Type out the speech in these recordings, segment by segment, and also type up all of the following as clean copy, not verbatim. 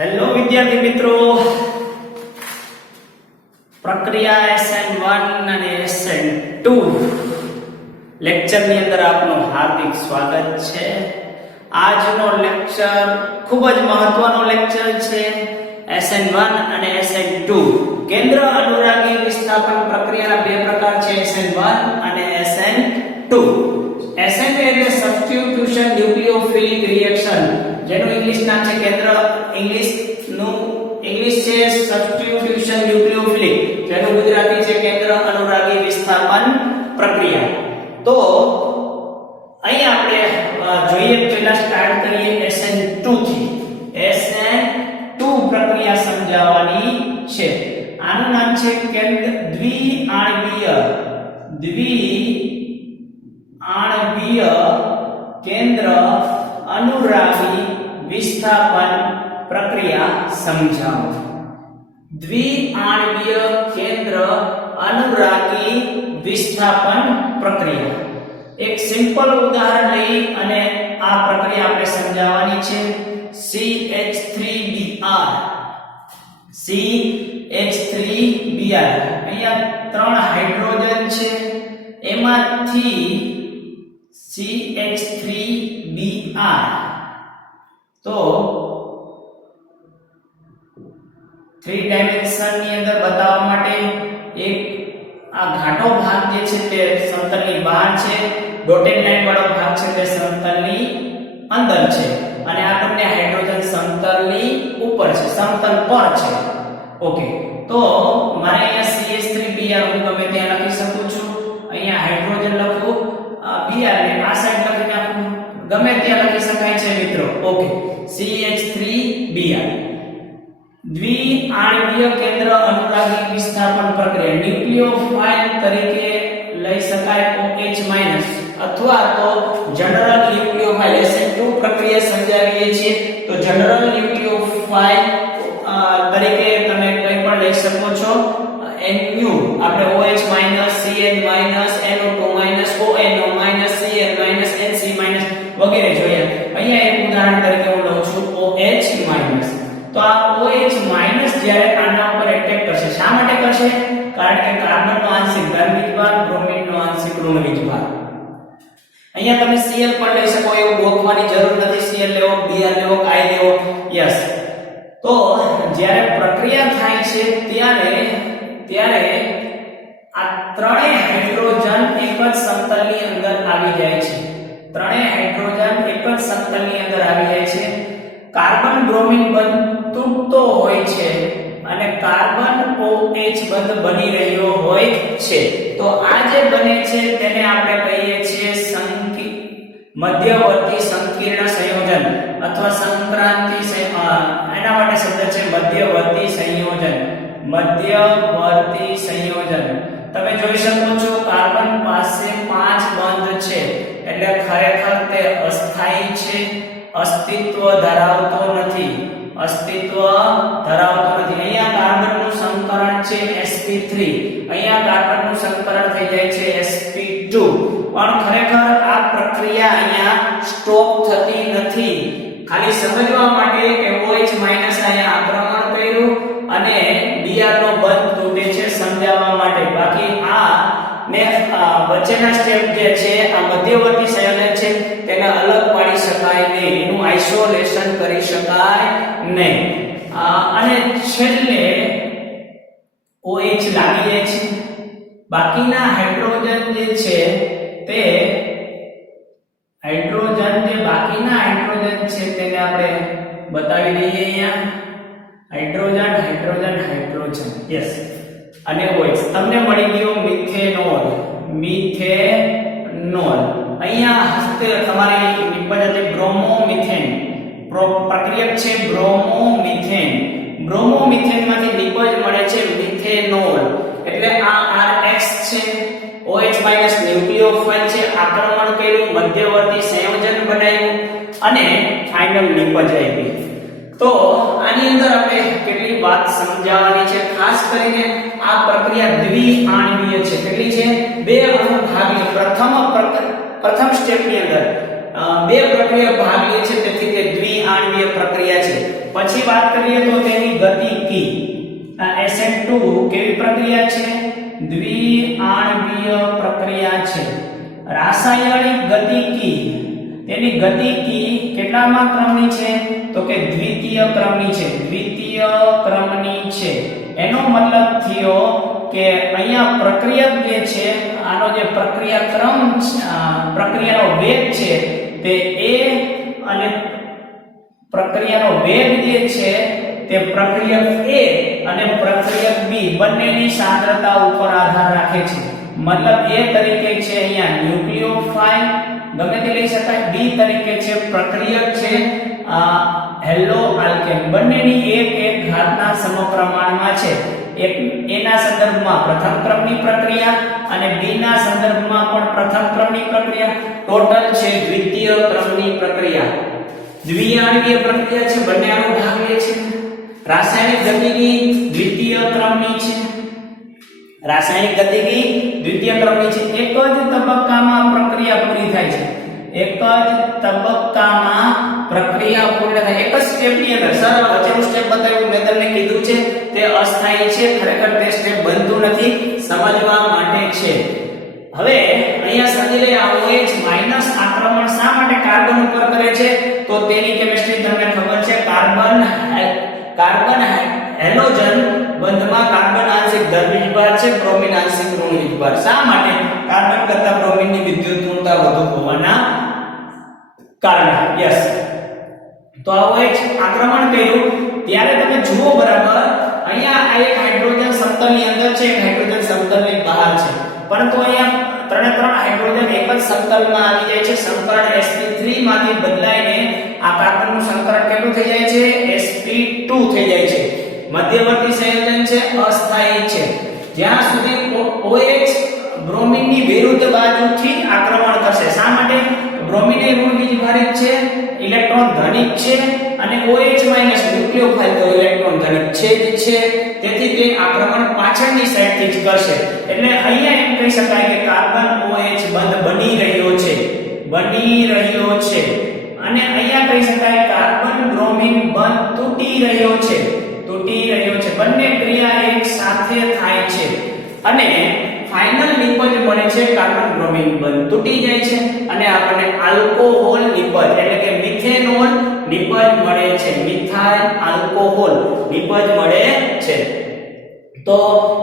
Hello વિદ્યાર્થી મિત્રો, પ્રક્રિયા SN1 અને SN2 લેક્ચરની અંદર આપનું હાર્દિક સ્વાગત છે. આજનો લેક્ચર ખૂબ જ મહત્વનો લેક્ચર છે. SN1 અને SN2 કેન્દ્ર અનુરાગી વિસ્થાપન પ્રક્રિયાના બે પ્રકાર છે, SN1 અને SN2. SN એટલે સબસ્ટિટ્યુશન ન્યુક્લિયોફિલિક રિએક્શન, જેનું ઇંગ્લિશ નામ છે કેન્દ્ર ઇંગ્લિશ છે સબસ્ટિટ્યુશન ન્યુક્લિયોફિલિક, જેનું ગુજરાતી છે કેન્દ્ર અનુરાગી વિસ્થાપન પ્રક્રિયા. તો અહીં આપણે જોઈએ પહેલા સ્ટાર્ટ કરીએ SN2 થી. SN2 પ્રક્રિયા સમજાવવાની છે. આનું નામ છે દ્વિઆણવીય કેન્દ્ર અનુરાગી વિસ્થાપન પ્રક્રિયા સમજાવો. દ્વિઆણવીય કેન્દ્ર અનુરાગી વિસ્થાપન પ્રક્રિયા. એક સિમ્પલ ઉદાહરણ લઈ અને આ પ્રક્રિયા આપણે સમજાવવાની છે. CH3Br અહીંયા ત્રણ હાઇડ્રોજન છે, એમાંથી CH3Br તો 3 ડાયમેન્શન ની અંદર બતાવવા માટે એક આ ઘાટો ભાગ જે છે તે સમતલની બહાર છે, ડોટેડ લાઈન વાળો ભાગ છે તે સમતલની અંદર છે, અને આ બંને હાઇડ્રોજન સમતલની ઉપર છે, સમતલ પર છે. ઓકે, તો મારે અહીંયા CH3Br હું ગમે ત્યાં લખી શકું છું. અહીંયા હાઇડ્રોજન લખું, Br ને આ સાઈડ લખી નાખું, ગમે ત્યાં લખી શકાય છે મિત્રો. ઓકે, CH3Br દ્વિઆણવીય કેન્દ્ર અનુરાગી વિસ્થાપન પ્રક્રિયા. ન્યુક્લિયોફાઇલ તરીકે લઈ શકાય OH- અથવા તો જનરલ ન્યુક્લિયોફાઇલ. SN2 પ્રક્રિયા સમજાવીએ છીએ તો જનરલ ન્યુક્લિયોફાઇલ તરીકે તમે કંઈ પણ લઈ શકો છો. Nu આપણે OH- Cn- NO2- ONO- Cl- Nc- વગેરે જોયા. અહીંયા એક ઉદાહરણ તરીકે હું લઉં છું OH-. તો આ OH- જ્યારે આના ઉપર એટેક કરશે, શા માટે કરશે? કારણ કે કાર્બનનો આંશિક ધન વીજભાર, બ્રોમિનનો આંશિક ઋણ વીજભાર. અહીંયા તમે Cl પણ લઈ શકો, એવું ગોખવાની જરૂર નથી. Cl લેવો, Br લેવો, I લેવો. યસ. તો જ્યારે પ્રક્રિયા થાય છે ત્યારે આ ત્રણેય હાઇડ્રોજન એક જ સમતલની અંદર આવી જાય છે. ત્રણેય હાઇડ્રોજન એક જ સમતલની અંદર આવી જાય છે. કાર્બન બ્રોમિન બંધ તૂટતો હોય છે અને કાર્બન OH બંધ બની રહ્યો હોય છે. તો આ જે બને છે તેને આપણે કહીએ છીએ મધ્યવર્તી સંકીર્ણ સંયોજન અથવા સંક્રાંતિ. એના માટે શબ્દ છે મધ્યવર્તી સંયોજન. મધ્યવર્તી સંયોજન તમે જોઈ શકો છો, કાર્બન પાસે 5 બંધ છે, એટલે ખરેખર તે અસ્થાયી છે, અસ્તિત્વ ધરાવતો નથી. અહીંયા કાર્બનનું સંકરણ છે sp3, અહીંયા કાર્બનનું સંકરણ થઈ જાય છે sp2. પણ ખરેખર આ પ્રક્રિયા અહીંયા સ્ટોપ થતી નથી. ખાલી સમજવા માટે કે OH- અહીંયા આક્રમણ કર્યું અને Br નો બંધ તૂટે છે, સમજાવવા માટે. બાકી આ ને વચ્ચેના સ્ટેપ જે છે આ મધ્યવર્તી સંયોજન છે, તેને અલગ પાડી શકાય નહીં, એનું આઇસોલેશન કરી શકાય નહીં. અને છેલ્લે OH લાગી જાય છે. બાકીના હાઇડ્રોજન જે છે તે બાકીના હાઇડ્રોજન છે તેને આપણે બતાવી દઈએ. અહીંયા હાઇડ્રોજન. યસ. અને OH તમને મળી ગયો મિથેનોલ. અહીંયા હસ્તે તમારી નિપજ હતી બ્રોમોમિથેન. પ્રક્રિયક છે બ્રોમોમિથેન માંથી નિપજ મળે છે મિથેનોલ. એટલે આ RH છે, OH- ન્યુક્લિયોફાઇલ છે, આક્રમણ કર્યું, મધ્યવર્તી સંયોજન બનાવ્યું અને ફાઇનલ નિપજ આવી. તો આની અંદર આપણે કેટલી વાત સમજાવવાની છે. ખાસ કરીને આ પ્રક્રિયા દ્વિઆણવીય છે. કેટલી છે? બે અણુભાગીય. પ્રથમ સ્ટેપ ની અંદર બે પ્રક્રિયા ભાગ લે છે, તેથી તે દ્વિઆણવીય દ્વિઆણ્વીય પ્રક્રિયા છે. પછી વાત કરીએ તો તેની ગતિકી. આ SN2 કેવી પ્રક્રિયા છે? દ્વિઆણ્વીય પ્રક્રિયા છે. રાસાયણિક ગતિકી, તેની ગતિકી કેટલામા ક્રમની છે? તો કે દ્વિતીય ક્રમની છે. દ્વિતીય ક્રમની છે. એનો મતલબ થયો કે અહીંયા પ્રક્રિયક જે છે, આનો જે પ્રક્રિયા ક્રમ, પ્રક્રિયાનો વેગ છે તે a અને પ્રક્રિયાનો વેગ જે છે તે પ્રક્રિયક A અને પ્રક્રિયક B બંનેની સાંદ્રતા ઉપર આધાર રાખે છે. મતલબ A તરીકે છે અહીંયા ન્યુક્લિયોફાઇલ, ગમે તે લઈ શકાય. B તરીકે છે પ્રક્રિયક છે હેલો આલ્કેન. બંનેની એક ઘાતના સમપ્રમાણમાં છે. એક A ના સંદર્ભમાં પ્રથમ ક્રમની પ્રક્રિયા અને B ના સંદર્ભમાં પણ પ્રથમ ક્રમની પ્રક્રિયા. ટોટલ છે દ્વિતીય ક્રમની પ્રક્રિયા. દ્વિઆણ્વીય પ્રક્રિયા છે, બંને આનો ભાગ લે છે. રાસાયણિક ગતિકી દ્વિતીય ક્રમની છે. રાસાયણિક ગતિકી દ્વિતીય ક્રમની છે. એક જ તબક્કામાં પ્રક્રિયા પૂરી થાય છે. એક જ તબક્કામાં પ્રક્રિયા પૂર્ણ થાય. એક જ સ્ટેપની અંદર. સર વચ્ચેનું સ્ટેપ બતાવ્યું, મેં તમને કીધું છે તે અસ્થાયી છે. ખરેખર તે સ્ટેપ બનતું નથી, સમજવા માટે છે. હવે અહીંયા સમજી લઈએ આ OH માઈનસ આક્રમણ શા માટે કાર્બન ઉપર કરે છે? તો તેની કેમિસ્ટ્રી તમને ખબર છે. કાર્બન હેલોજન બંધમાં કાર્બન આંશિક ધન છે, બ્રોમિન આંશિક ઋણ વીજભાર. શા માટે? કાર્બન કરતા બ્રોમિનની વિદ્યુત ઋણતા વધુ હોવાના કારણે. યસ. તો આ OH આક્રમણ કર્યું ત્યારે તમે જુઓ બરાબર, અહીંયા આ એક હાઇડ્રોજન સમતલની અંદર છે, એક હાઇડ્રોજન સમતલની બહાર છે. પરંતુ અહીંયા ત્રણે ત્રણ હાઇડ્રોજન એક જ સમતલમાં આવી જાય છે. સંકરણ sp3 માંથી બદલાઈને આ કાર્બનનું સંકરણ કેટલું થઈ જાય છે? sp2 થઈ જાય છે. મધ્યવર્તી સંયોજન છે, અસ્થાયી છે. જ્યાં સુધી OH બ્રોમિનની વિરુદ્ધ બાજુથી આક્રમણ કરશે. શા માટે? બ્રોમિન એ ઋણ વીજભારિત છે, ઇલેક્ટ્રોન ધનિક છે અને OH માઈનસ ન્યુક્લિયોફાઇલ તો ઇલેક્ટ્રોન ધનિક છે જ છે. તેથી તે આક્રમણ પાછળની સાઈડથી જ કરશે. એટલે અહીંયા એમ કહી શકાય કે કાર્બન OH બંધ બની રહ્યો છે, બની રહ્યો છે. અને અહીંયા કહી શકાય કાર્બન બ્રોમિન બંધ તૂટી રહ્યો છે, તૂટી રહ્યો છે. બંને ક્રિયા એક સાથે થાય છે અને ફાઇનલ નિપજ મળે છે. કાર્બન બ્રોમિન બંધ તૂટી જાય છે અને આપણને આલ્કોહોલ નિપજ એટલે કે મિથેનોલ નિપજ મળે છે. મિથાઇલ આલ્કોહોલ નિપજ મળે છે. તો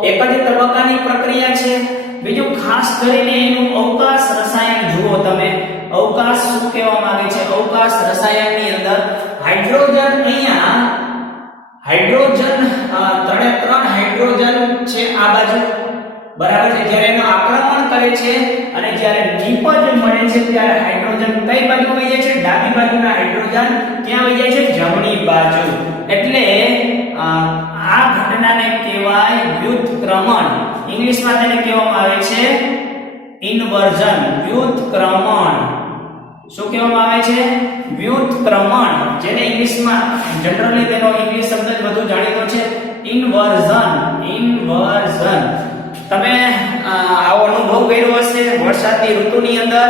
એક જ તબક્કાની પ્રક્રિયા છે. બીજું ખાસ કરીને એનું અવકાશ રસાયણ જુઓ તમે. અવકાશ શું કહેવા માંગે છે? અવકાશ રસાયણની અંદર હાઇડ્રોજન, અહીંયા હાઇડ્રોજન ત્રણે ત્રણ હાઇડ્રોજન છે આ બાજુ, બરાબર છે. જ્યારે એનું આક્રમણ કરે છે અને જ્યારે નિપજ મળે છે ત્યારે હાઇડ્રોજન કઈ બાજુ વહી જાય છે? ડાબી બાજુના હાઇડ્રોજન ક્યાં વહી જાય છે? જમણી બાજુ. એટલે આ ઘટનાને કહેવાય વ્યુત્ક્રમણ. ઇંગ્લિશમાં તેને કહેવામાં આવે છે ઇન્વર્ઝન. વ્યુત્ક્રમણ. શું કહેવામાં આવે છે? વ્યુત્ક્રમણ. જેને ઇંગ્લિશમાં જનરલી તેનો ઇંગ્લિશ શબ્દ જ વધુ જાણીતો છે, ઇન્વર્ઝન. ઇન્વર્ઝન. તમે આવો અનુભવ કર્યો હશે વરસાદની ઋતુની અંદર.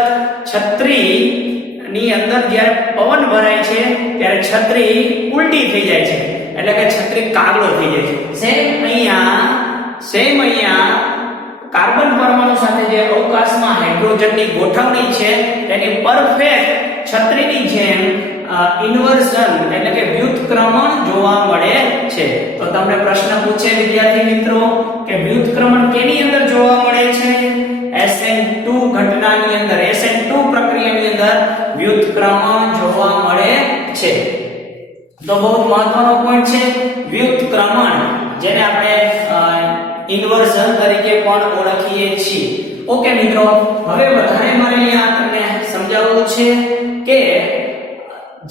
છત્રીની અંદર જ્યારે પવન ભરાય છે ત્યારે છત્રી ઉલટી થઈ જાય છે, એટલે કે છત્રી કાગડો થઈ જાય છે. સેમ અહીંયા કાર્બન પરમાણુ સાથે જે અવકાશમાં હાઇડ્રોજનની ગોઠવણી છે તેની પરફેક્ટ છત્રીની જેમ ઇન્વર્ઝન એટલે કે વ્યુત્ક્રમણ જોવા મળે છે. તો તમને પ્રશ્ન પૂછે વિદ્યાર્થી મિત્રો કે વ્યુત્ક્રમણ કેની અંદર જોવા મળે છે? SN2 ઘટનાની અંદર, SN2 પ્રક્રિયાની અંદર વ્યુત્ક્રમણ જોવા મળે છે. તો બહુ મહત્વનો પોઈન્ટ છે વ્યુત્ક્રમણ, જેને આપણે ઇન્વર્ઝન તરીકે પણ ઓળખીએ છીએ. ઓકે મિત્રો, હવે વધારે મારે અહીંયા તમને સમજાવવું છે કે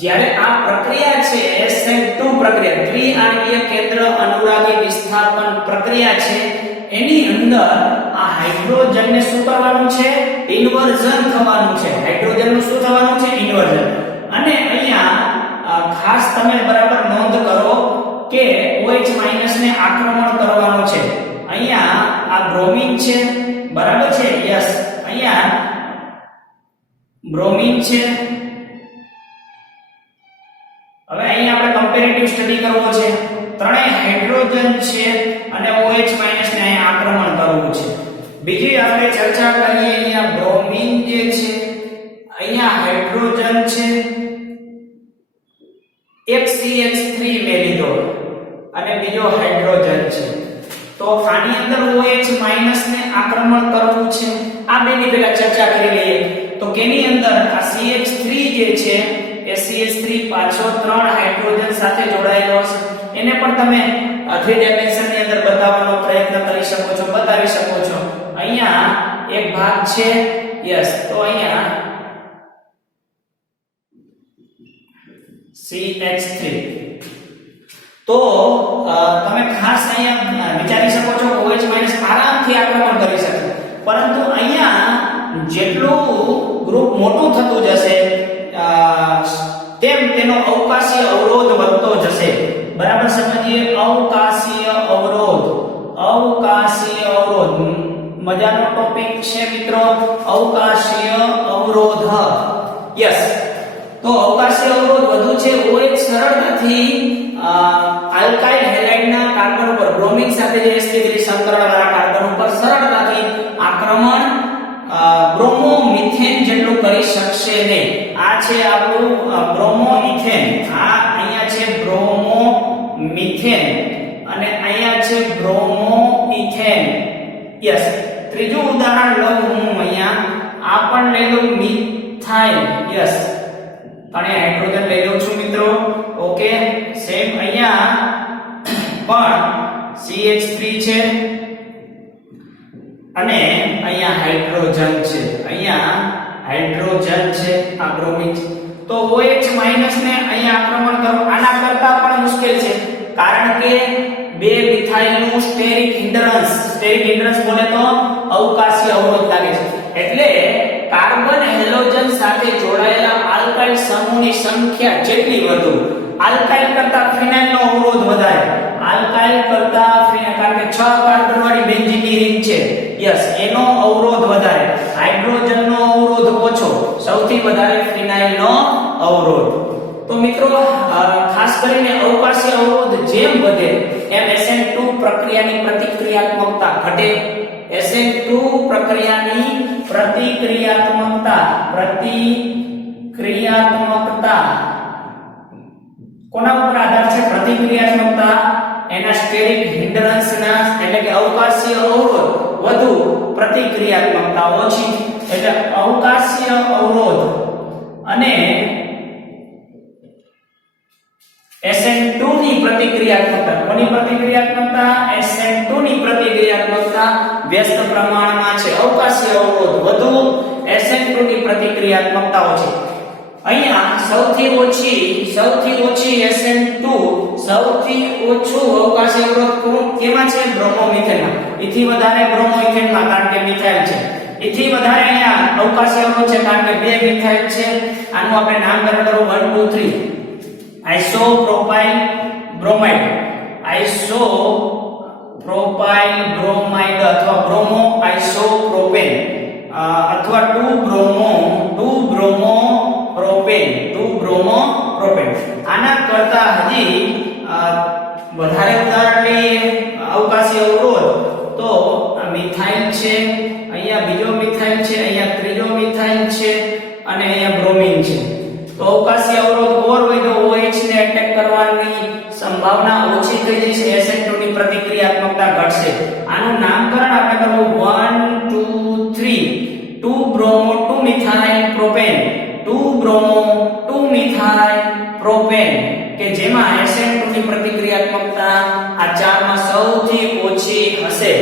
જ્યારે આ પ્રક્રિયા છે SN2 પ્રક્રિયા, દ્વિઆણ્વીય કેન્દ્ર અનુરાગી વિસ્થાપન પ્રક્રિયા છે, એની અંદર આ હાઇડ્રોજનને શું કરવાનું છે? ઇન્વર્ઝન થવાનું છે. હાઇડ્રોજનનું શું થવાનું છે? ઇન્વર્ઝન. અને અહીંયા ખાસ તમે બરાબર નોંધ કરો કે OH માઈનસ ને આક્રમણ કરવાનું છે. અહીંયા આ બ્રોમિન છે, બરાબર છે? યસ. અહીંયા બ્રોમિન છે. હવે કમ્પેરેટિવ સ્ટડી કરવો છે. ત્રણેય હાઇડ્રોજન છે અને OH- ને અહીં આક્રમણ કરવું છે. બીજી આપણે ચર્ચા કરીએ અહીંયા બ્રોમિન જે છે, અહીંયા હાઇડ્રોજન છે, એક CH3 મેં લીધો અને બીજો હાઇડ્રોજન છે. તો આની અંદર OH- ને આક્રમણ કરવું છે. આ બેની પહેલા ચર્ચા કરી લઈએ. તો કેની અંદર આ CH3 જે છે એ CH3 પાછો 3 હાઇડ્રોજન સાથે જોડાયેલો છે. એને પણ તમે 3 ડાયમેન્શન ની અંદર બતાવવાનો પ્રયત્ન કરી શકો છો, બતાવી શકો છો. અહીંયા એક ભાગ છે, યસ, તો અહીંયા CH3. તો તમે ખાસ અહીંયા વિચારી શકો છો OH- આરામથી આક્રમણ કરી શકે, પરંતુ અહીંયા જેટલું ગ્રુપ મોટું થતું જશે તેમ તેનો અવકાશીય અવરોધ વધતો જશે. બરાબર સમજીએ? અવકાશીય અવરોધ, અવકાશીય અવરોધ મજાનો ટોપિક છે મિત્રો, અવકાશીય અવરોધ. યસ, તો અવકાશીય અવરોધ વધુ છે. OH સરળતાથી આલ્કાઇલ હેલાઇડના કાર્બન ઉપર, બ્રોમિન સાથે જે sp3 સંકરણ વાળા કાર્બન ઉપર સરળતાથી આક્રમણ બ્રોમો મિથેન જેટલું કરી શકશે નહીં. આ છે આપણું બ્રોમો ઇથેન, આ અહીંયા છે બ્રોમો મિથેન અને અહીંયા છે બ્રોમો ઇથેન. યસ, ત્રીજું ઉદાહરણ લઉં હું અહીંયા, આ પણ લઈ લઉં મિથાઇલ. યસ, અને હાઇડ્રોજન લઈ લઉં છું મિત્રો. ઓકે, સેમ અહીંયા પણ CH3 છે અને અહીંયા હાઇડ્રોજન છે, અહીંયા હાઇડ્રોજન છે, આ બ્રોમિન છે. તો OH- ને અહીંયા આક્રમણ કરો આના કરતા પણ મુશ્કેલ છે, કારણ કે બે મિથાઇલનું સ્ટેરિક હિન્ડરન્સ બોલે તો અવકાશી અવરોધ લાગે છે. એટલે કાર્બન હેલોજન સાથે જોડાયેલા આલ્કાઇલ સમૂહની સંખ્યા જેટલી વધુ, આલ્કાઇલ કરતા ફિનાઇલનો અવરોધ વધારે, આલ્કાઇલ કરતા કારણ કે 6 કાર્બન વાળી બેન્ઝીનની રિંગ છે, યસ, એનો અવરોધ વધારે, હાઇડ્રોજનનો અવરોધ ઓછો, સૌથી વધારે ફિનાઇલનો અવરોધ. તો મિત્રો ખાસ કરીને અવકાશી અવરોધ જેમ વધે એમ SN2 પ્રક્રિયાની પ્રતિક્રિયાત્મકતા ઘટે. SN2 પ્રક્રિયાની પ્રતિક્રિયાત્મકતા કોના ઉપર આધાર છે? પ્રતિક્રિયાત્મકતા એના સ્ટેરિક હિન્ડરન્સના, એટલે કે અવકાશીય અવરોધ વધુ, પ્રતિક્રિયાત્મકતા ઓછી. એટલે અવકાશીય અવરોધ અને SN2 ની પ્રતિક્રિયાત્મકતા, કોની પ્રતિક્રિયાત્મકતા? SN2 ની પ્રતિક્રિયાત્મકતા વ્યસ્ત પ્રમાણમાં છે. અવકાશીય અવરોધ વધુ, SN2 ની પ્રતિક્રિયાત્મકતા ઓછી. અહીંયા સૌથી ઓછી SN2, સૌથી ઓછું અવકાશી અવરોધ કેમાં છે? બ્રોમોમિથેનમાં. એથી વધારે બ્રોમોઇથેનમાં, કારણ કે મિથાઇલ છે. એથી વધારે અહીંયા અવકાશી અવરોધ છે, કારણ કે બે મિથાઇલ છે. આનું આપણે નામકરણ કરો 1 2 3. આઇસોપ્રોપાઇલ બ્રોમાઇડ, આઇસોપ્રોપાઇલ બ્રોમાઇડ અથવા બ્રોમો આઇસોપ્રોપેન અથવા 2-બ્રોમો-પ્રોપેન. આના કરતા હજી વધારે ઉદાહરણ લઈએ અવકાશી અવરોધ, તો આ મિથાઇલ છે, અહીંયા બીજો મિથાઇલ છે, અહીંયા ત્રીજો મિથાઇલ છે અને અહીંયા બ્રોમિન છે. તો અવકાશી અવરોધ ઓર હોય તો OH ને એટેક કરવાની સંભાવના ઓછી થઈ જશે, SN2 ની પ્રતિક્રિયાત્મકતા ઘટશે. આનું નામકરણ આપણે કરવું 1 2 3, 2-bromo 2-methyl propane, 2-bromo 2-methyl propane, કે જેમાં SN2 ની પ્રતિક્રિયાત્મકતા આ ચારમાં સૌથી ઓછી હશે.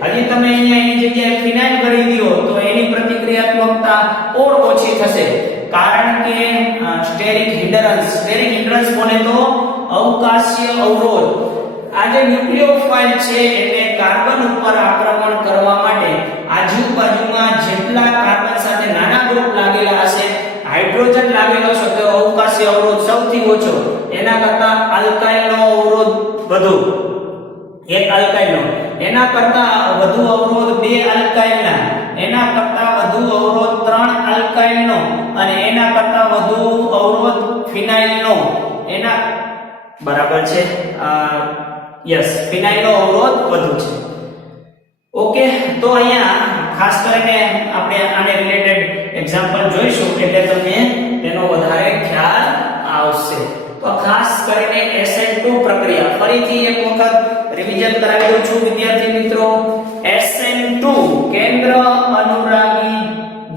હજી તમે અહીંયા એ જગ્યાએ ફિનાઇલ કરી દો તો એની પ્રતિક્રિયાત્મકતા ઓર ઓછી થશે, કારણ કે સ્ટેરિક હિન્ડરન્સ બોલે તો અવકાશીય અવરોધ. આ જે ન્યુક્લિયોફાઇલ છે એને કાર્બન ઉપર આક્રમણ કરવા માટે આજુબાજુમાં જેટલા કાર્બન સાથે નાના ગ્રુપ લાગેલા હશે, હાઇડ્રોજન લાગેલો છે, તો અવકાશી અવરોધ સૌથી ઓછો. એના કરતા આલ્કાઇલનો અવરોધ વધુ, એક આલ્કાઇલનો. એના કરતા વધુ અવરોધ બે આલ્કાઇલના, એના કરતા વધુ અવરોધ 3 આલ્કાઇલનો અને એના કરતા વધુ અવરોધ ફિનાઇલનો. એના બરાબર છે. યસ, ફિનાઇલનો અવરોધ વધુ છે. ઓકે, તો અહીંયા ખાસ કરીને આપણે આને રિલેટેડ એક્ઝામ્પલ જોઈશું એટલે તમને તેનો વધારે ખ્યાલ આવશે. તો ખાસ કરીને SN2 પ્રક્રિયા ફરીથી એક વખત રિવિઝન કરાવી દઉં છું વિદ્યાર્થી મિત્રો. SN2 કેન્દ્ર અનુરાગી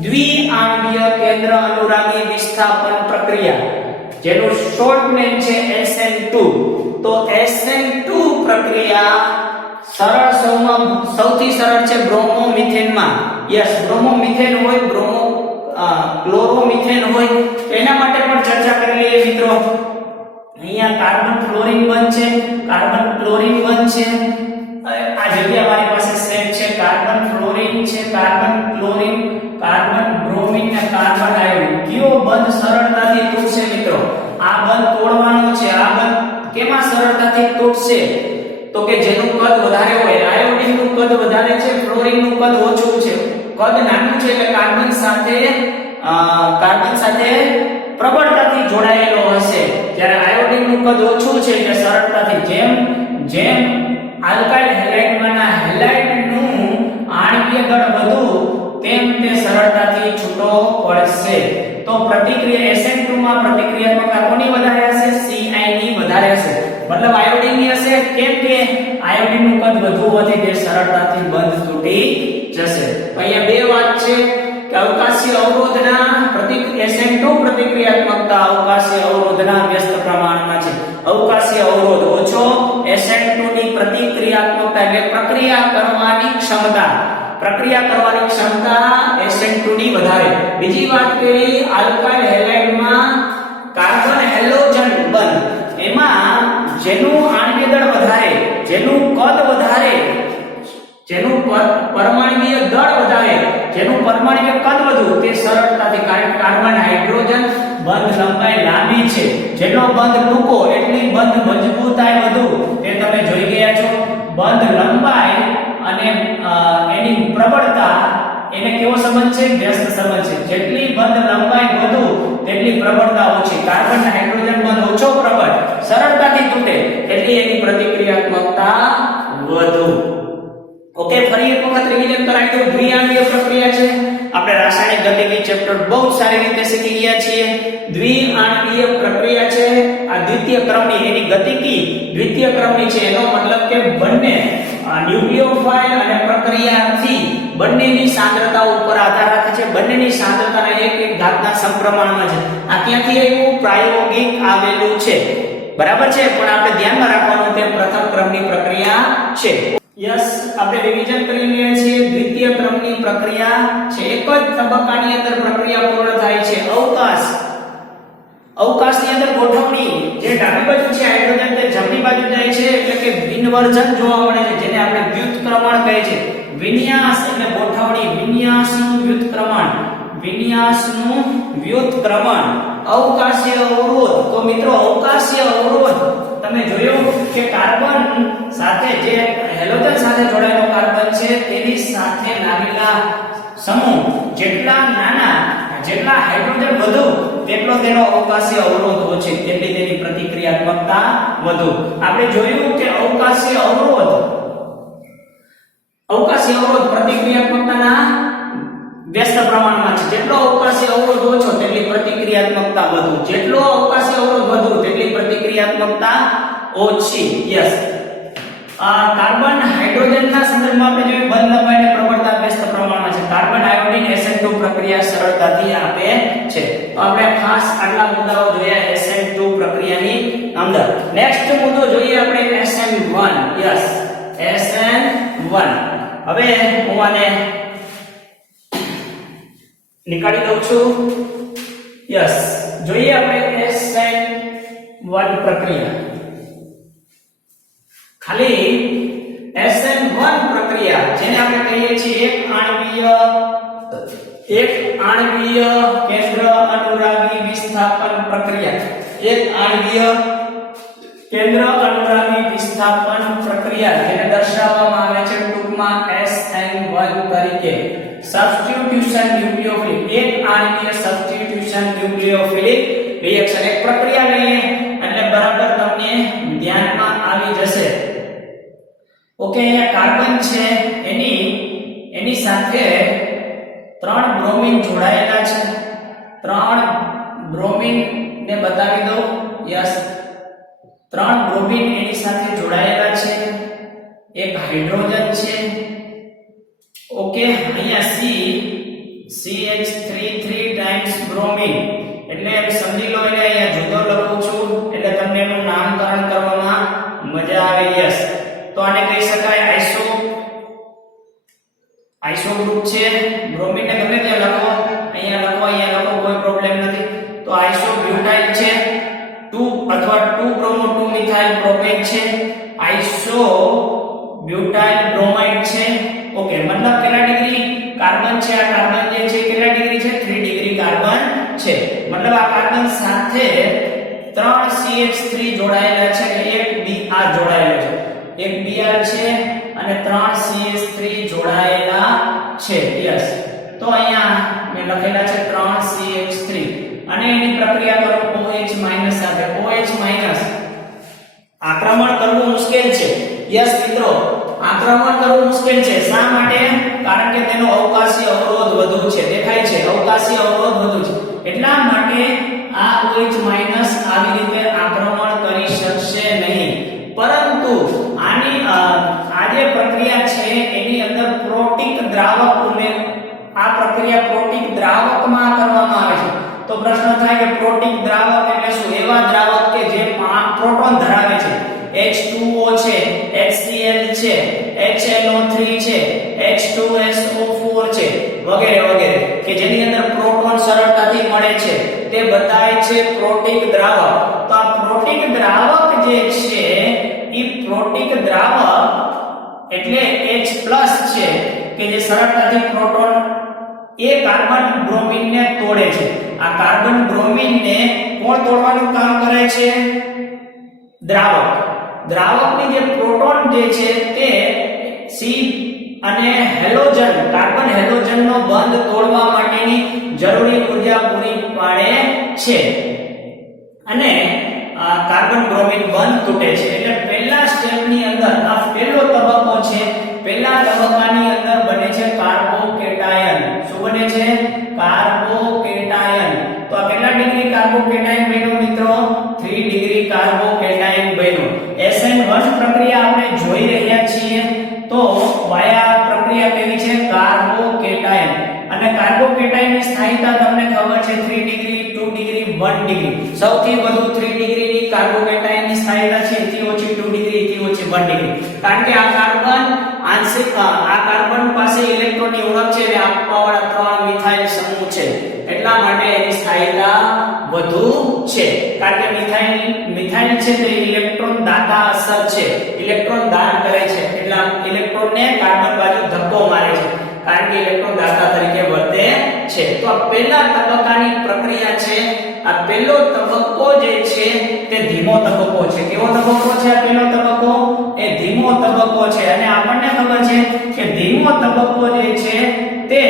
દ્વિઆણ્વીય કેન્દ્ર અનુરાગી વિસ્થાપન પ્રક્રિયા, જેનું શોર્ટ નેમ છે SN2. તો SN2 પ્રક્રિયા સૌથી સરળ છે બ્રોમોમિથેનમાં. યસ, બ્રોમોમિથેન હોય, ક્લોરોમિથેન હોય, એના માટે પણ ચર્ચા કરી લઈએ મિત્રો. અહીંયા કાર્બન ફ્લોરિન બનશે, કાર્બન ક્લોરિન બનશે. આ જગ્યા મારી પાસે સેટ છે, કાર્બન ફ્લોરિન છે, કાર્બન ક્લોરિન, કાર્બન બ્રોમિન ને કાર્બન આયોડિન. કયો બંધ સરળતાથી તૂટશે મિત્રો? આ બંધ તોડવાનો છે. આ બંધ કેમાં સરળતાથી તૂટશે? તો કે જેનું કદ વધારે હોય. આયોડિન નું કદ વધારે છે, ફ્લોરિન નું કદ ઓછું છે. કદ નાનું છે એટલે કાર્બન સાથે પ્રબળતાથી જોડાયેલો હશે, જ્યારે આયોડિન નું કદ ઓછું છે એટલે સરળતાથી જેમ આલ્કાઇલ હેલાઇડમાંના હેલાઇડ નું આણ્વીય દળ વધુ તેમ તે સરળતાથી છૂટો પડશે. તો પ્રતિક્રિયા SN2 માં પ્રતિક્રિયાત્મકતા કોની વધારે હશે? Ci ની વધારે હશે. મતલબ આયોડિન ની હશે. કેમ કે આયોડિન નું કદ વધુ હોવાથી તે સરળતાથી બંધ તૂટી જશે. અહીંયા બે વાત છે કે અવકાશીય અવરોધના SN2 પ્રતિક્રિયાત્મકતા અવકાશીય અવરોધના વ્યસ્ત પ્રમાણમાં છે. અવકાશીય અવરોધ ઓછો, SN2 ની પ્રતિક્રિયાત્મકતા એટલે પ્રક્રિયા કરવાની ક્ષમતા SN2 ની વધારે. બીજી વાત કરી આલ્કાઇલ હેલાઇડમાં કાર્બન હેલોજન બંધ, એમાં જેનું આણ્વીય દળ વધારે, જેનું કદ વધારે, જેનું પરમાણ્વીય દળ વધારે, જેનું પરમાણ્વીય કદ વધુ, તે સરળતાથી, કારણ કાર્બન હાઇડ્રોજન બંધ લંબાઈ લાંબી છે, જેનો બંધ ટૂંકો એટલી બંધ મજબૂતાઈ વધુ. તે તમે જોઈ ગયા છો. બંધ લંબાઈ અને એની પ્રબળતા, એને કેવો સંબંધ છે? વ્યસ્ત સંબંધ છે. જેટલી બંધ લંબાઈ વધુ તેટલી પ્રબળતા ઓછી. કાર્બન હાઇડ્રોજન બંધ ઓછો પ્રબળ, સરળતાથી તૂટે, એટલી એની પ્રતિક્રિયાત્મકતા વધુ. ઓકે, ફરી એક વખત રિવિઝન કરાવી દઉં. દ્વિઆણ્વીય પ્રક્રિયા છે. આપણે રાસાયણિક ગતિકી ચેપ્ટર બહુ સારી રીતે શીખી ગયા છીએ. દ્વિઆણ્વીય પ્રક્રિયા છે. આ દ્વિતીય ક્રમની, એની ગતિકી દ્વિતીય ક્રમની છે. એનો મતલબ કે બંને ન્યુક્લિયોફાઇલ અને પ્રક્રિયાથી બંનેની સાંદ્રતા ઉપર આધાર રાખે છે. બંનેની સાંદ્રતાના એક ઘાતના સમપ્રમાણમાં છે. આ ક્યાંથી આવ્યું? પ્રાયોગિક આવેલું છે. બરાબર છે, પણ આપણે ધ્યાનમાં રાખવાનું તે પ્રથમ ક્રમની પ્રક્રિયા છે. યસ, આપણે રિવિઝન કરી રહ્યા છીએ. દ્વિતીય ક્રમની પ્રક્રિયા છે. એક જ તબક્કાની અંદર પ્રક્રિયા પૂર્ણ થાય છે. અવકાશની અંદર ગોઠવણી, જે ડાબી બાજુ છે હાઇડ્રોજન તે જમણી બાજુ જાય છે, એટલે કે વિન્વર્જન જોવા મળે છે, જેને આપણે વ્યુત્ક્રમણ કહે છે. વિન્યાસ એટલે ગોઠવણી, વિન્યાસનું વ્યુત્ક્રમણ. અવકાશીય અવરોધ. તો મિત્રો અવકાશીય અવરોધ તમે જોયું કે કાર્બન સાથે, જે હેલોજન સાથે જોડાયેલો કાર્બન છે, તેની સાથે લાગેલા સમૂહ જેટલા નાના, જેટલા હાઇડ્રોજન વધુ, તેટલો તેનો અવકાશીય અવરોધ ઓછો, તેટલી તેની પ્રતિક્રિયાત્મકતા વધુ. આપણે જોયું કે અવકાશીય અવરોધ પ્રતિક્રિયાત્મકતાના વ્યસ્ત પ્રમાણમાં છે. જેટલો અવકાશીય અવરોધ ઓછો તેટલી પ્રતિક્રિયાત્મકતા વધુ, જેટલો અવકાશીય અવરોધ વધુ તેટલી પ્રતિક્રિયાત્મકતા ઓછી. યસ, કાર્બન હાઇડ્રોજનના સંદર્ભમાં આપણે જોયું બંધ લંબાઈ અને પ્રબળતા વ્યસ્ત પ્રમાણમાં છે. કાર્બન આયોડિન SN2 પ્રક્રિયા સરળતાથી આપે છે. તો આપણે ખાસ આટલા મુદ્દાઓ જોયા SN2 પ્રક્રિયાની અંદર. નેક્સ્ટ મુદ્દો જોઈએ આપણે SN1. Yes, SN1. હવે હું આને निकाली दઉં છું. યસ, જોઈએ આપણે SN1 પ્રક્રિયા. ખાલી SN1 પ્રક્રિયા જેને આપણે કહીએ છીએ એક આણ્વીય કેન્દ્ર અનુરાગી વિસ્થાપન પ્રક્રિયા. એક આણ્વીય કેન્દ્ર અનુરાગી વિસ્થાપન પ્રક્રિયા જેને દર્શાવવામાં આવે છે ટૂંકમાં SN1 તરીકે. સબસ્ટિટ્યુશન ન્યુક્લિયોફિલિક, એક આણ્વીય સબસ્ટિટ્યુશન ન્યુક્લિયોફિલિક રિએક્શન. એક પ્રક્રિયા લઈએ એટલે બરાબર તમને ઓકે, અહીંયા કાર્બન છે એની સાથે 3 બ્રોમિન જોડાયેલા છે. 3 બ્રોમિન ને બતાવી દો. યસ, 3 બ્રોમિન એની સાથે જોડાયેલા છે. એક હાઇડ્રોજન છે. ઓકે, અહીંયા CH3 ટાઈમ્સ બ્રોમિન એટલે સમજી લો, એટલે અહીંયા જુદો લખું છું એટલે તમને એનું નામકરણ કરવામાં મજા આવે. યસ, તો આને કહી શકાય આઈસો ગ્રુપ છે. બ્રોમિન ને ગમે ત્યાં લખો, અહીંયા લખો, કોઈ પ્રોબ્લેમ નથી. તો આઈસો બ્યુટાઇલ છે. 2 અથવા 2 બ્રોમો 2 મિથાઇલ પ્રોપેન છે. આઈસો બ્યુટાઇલ બ્રોમાઇડ છે. ઓકે, મતલબ કેટલા ડિગ્રી કાર્બન છે? આ કાર્બન જે છે કેટલા ડિગ્રી છે? 3 ડિગ્રી કાર્બન છે. મતલબ આ કાર્બન સાથે 3 CH3 જોડાયેલા છે અને એક Br જોડાયેલો છે. એક Br છે અને 3 CH3 જોડાયેલા છે. યસ, તો અહીંયા મેં લખેલા છે 3 CH3 અને એની પ્રક્રિયા કરો OH- સાથે. OH- આક્રમણ કરવું મુશ્કેલ છે. યસ મિત્રો, આક્રમણ કરવું મુશ્કેલ છે. શા માટે? કારણ કે તેનો અવકાશી અવરોધ વધુ છે. દેખાય છે, અવકાશી અવરોધ વધુ છે. એટલા માટે આ OH- આવી રીતે આક્રમણ કરી શકશે નહીં. પરંતુ આની આ જે પ્રક્રિયા છે એની અંદર પ્રોટીક દ્રાવક આ પ્રક્રિયા પ્રોટીક દ્રાવકમાં કરવામાં આવે છે. તો પ્રશ્ન થાય કે પ્રોટીક દ્રાવક એટલે શું? એવા દ્રાવક કે જે પ્રોટોન ધરાવે છે. H2O છે, HCl છે, HNO3 છે, H2SO4 છે, વગેરે વગેરે કે જેની અંદર પ્રોટોન સરળતાથી મળે છે. તે બધાય છે પ્રોટીક દ્રાવક. તો આ પ્રોટીક દ્રાવક જે છે એ પ્રોટીક દ્રાવક એટલે H+ છે કે જે સરળતાથી પ્રોટોન એ કાર્બન બ્રોમિન ને તોડે છે. આ કાર્બન બ્રોમિન ને કોણ તોડવાનું કામ કરે છે? દ્રાવકની જે પ્રોટોન જે છે તે C અને હેલોજન કાર્બન હેલોજનનો બંધ તોડવા માટેની જરૂરી ઊર્જા પૂરી પાડે છે અને કાર્બન બ્રોમિન બંધ તૂટે છે. એટલે પહેલા સ્ટેપની અંદર આ પહેલો તબક્કો છે. પહેલા તબક્કાની અંદર બને છે કાર્બોકેટાયન. શું બને છે? કાર્બોકેટાયન. તો આ કેટલા ડિગ્રી કાર્બોકેટાયન બન્યો મિત્રો? 3 ડિગ્રી કાર્બોકેટાયન બન્યો. SN1 પ્રક્રિયા આપણે જોઈ રહ્યા છીએ. તો આ પ્રક્રિયા કેવી છે? કાર્બોકેટાયન. અને કાર્બોકેટાયનની સ્થાયીતા તમને ખબર છે 3 ડિગ્રી, 2 ડિગ્રી, 1 ડિગ્રી. સૌથી વધુ 3 ડિગ્રીની કાર્બોકેટાયનની સ્થાયીતા છે. એથી ઓછી 2 ડિગ્રી, એથી ઓછી 1 ડિગ્રી. કારણ કે આ કાર્બન કાર્બન પાસે ઇલેક્ટ્રોનની ઉણપ છે અને આપવાવાળા 3 મિથાઇલ સમૂહ છે. એટલા માટે એની સ્થાયીતા વધુ છે. કારણ કે મિથાઇલ છે તે ઇલેક્ટ્રોન દાતા અસર છે. ઇલેક્ટ્રોન દાન કરે છે. એટલે ઇલેક્ટ્રોનને કાર્બન બાજુ ધક્કો મારે છે. કારણ કે ઇલેક્ટ્રોન દાતા તરીકે વર્તે છે. તો આ પહેલા તબક્કાની પ્રક્રિયા છે. આ પહેલો તબક્કો જે છે તે ધીમો તબક્કો છે. કેવો તબક્કો છે આ પહેલો તબક્કો? એ ધીમો તબક્કો છે. અને આપણને ખબર છે કે ધીમો તબક્કો જે છે તે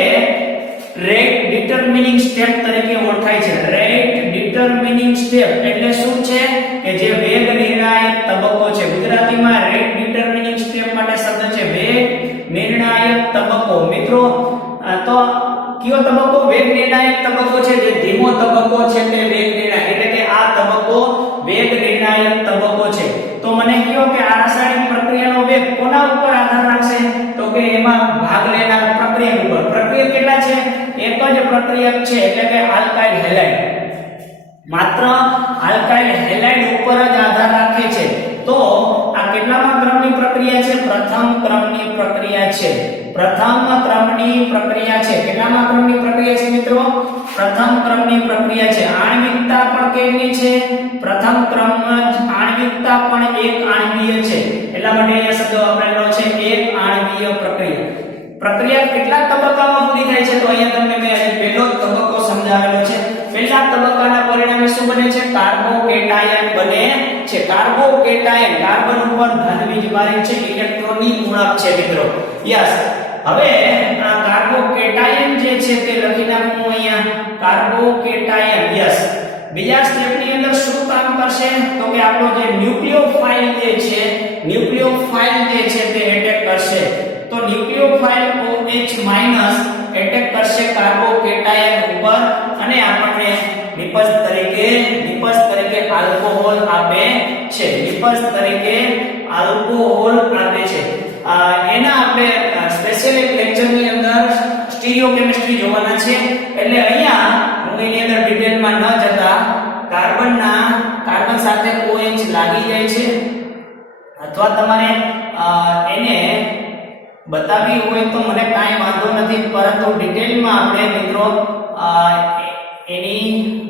રેટ ડિટરમિનિંગ સ્ટેપ તરીકે ઓળખાય છે. રેટ ડિટરમિનિંગ સ્ટેપ એટલે શું છે? કે જે વેગ નિર્ણાયક તબક્કો છે. ગુજરાતીમાં રેટ ડિટરમિનિંગ સ્ટેપ માટે શબ્દ છે વેગ નિર્ણાયક તબક્કો. મિત્રો તો કયો તબક્કો? વેગ નિર્ણાયક તબક્કો છે. જે ધીમો તબક્કો છે તે વેગ નિર્ણાયક એટલે કે આ તબક્કો વેગ નિર્ણાયક તબક્કો છે. તો મને કહો કે આ રાસાયણિક પ્રક્રિયાનો વેગ કોના ઉપર આધાર રાખશે? તો કે એમાં ભાગ લેનાર પ્રક્રિયક ઉપર. પ્રક્રિયક કેટલા છે? એક જ પ્રક્રિયક છે એટલે કે આલ્કાઇલ હેલાઇડ. માત્ર આલ્કાઇલ હેલાઇડ ઉપર જ આધાર રાખે છે. તો આ કેટલામા ક્રમની પ્રક્રિયા છે? પ્રથમ ક્રમની પ્રક્રિયા છે. પ્રથમ ક્રમની પ્રક્રિયા છે. કેટલામા ક્રમની પ્રક્રિયા છે મિત્રો? પ્રથમ ક્રમની પ્રક્રિયા છે. આણ્વિકતા પણ કેવી છે? પ્રથમ ક્રમમાં જ આણ્વિકતા પણ એક આણ્વીય છે. એટલા માટે અહીંયા શબ્દ વાપરેલો છે એક આણ્વીય પ્રક્રિયા. પ્રક્રિયા કેટલા તબક્કામાં પૂરી થાય છે? તો અહીંયા તમને મેં આજે પહેલો તબક્કો સમજાવેલો છે. પહેલા તબક્કાના પરિણામે શું બને છે? કાર્બોકેટાયન બને છે. કાર્બોકેટાયન કાર્બન ઉપર ધન વીજભારિત છે. ઇલેક્ટ્રોનની ઉણપ છે મિત્રો. યસ, હવે આ કાર્બોકેટાયન જે છે તે લખી નાખું અહીંયા કાર્બોકેટાયન. યસ, બીજા સ્ટેપની અંદર શું કામ કરશે તો કે આપણો જે ન્યુક્લિયોફાઇલ જે છે તે એટેક કરશે તો ન્યુક્લિયોફાઇલ OH- એટેક કરશે કાર્બોકેટાયન ઉપર અને આપણને નિપજ તરીકે આલ્કોહોલ આપે છે એના આપણે સ્પેશિયલ એક લેક્ચરની અંદર સ્ટીરિયોકેમિસ્ટ્રી જોવાના છે એટલે અહીંયા હું એની અંદર ડિટેલમાં ન જતા કાર્બન સાથે OH લાગી જાય છે અથવા તમારે એને બતાવી હોય તો મને કાંઈ વાંધો નથી પરંતુ ડિટેલમાં આપણે મિત્રો એની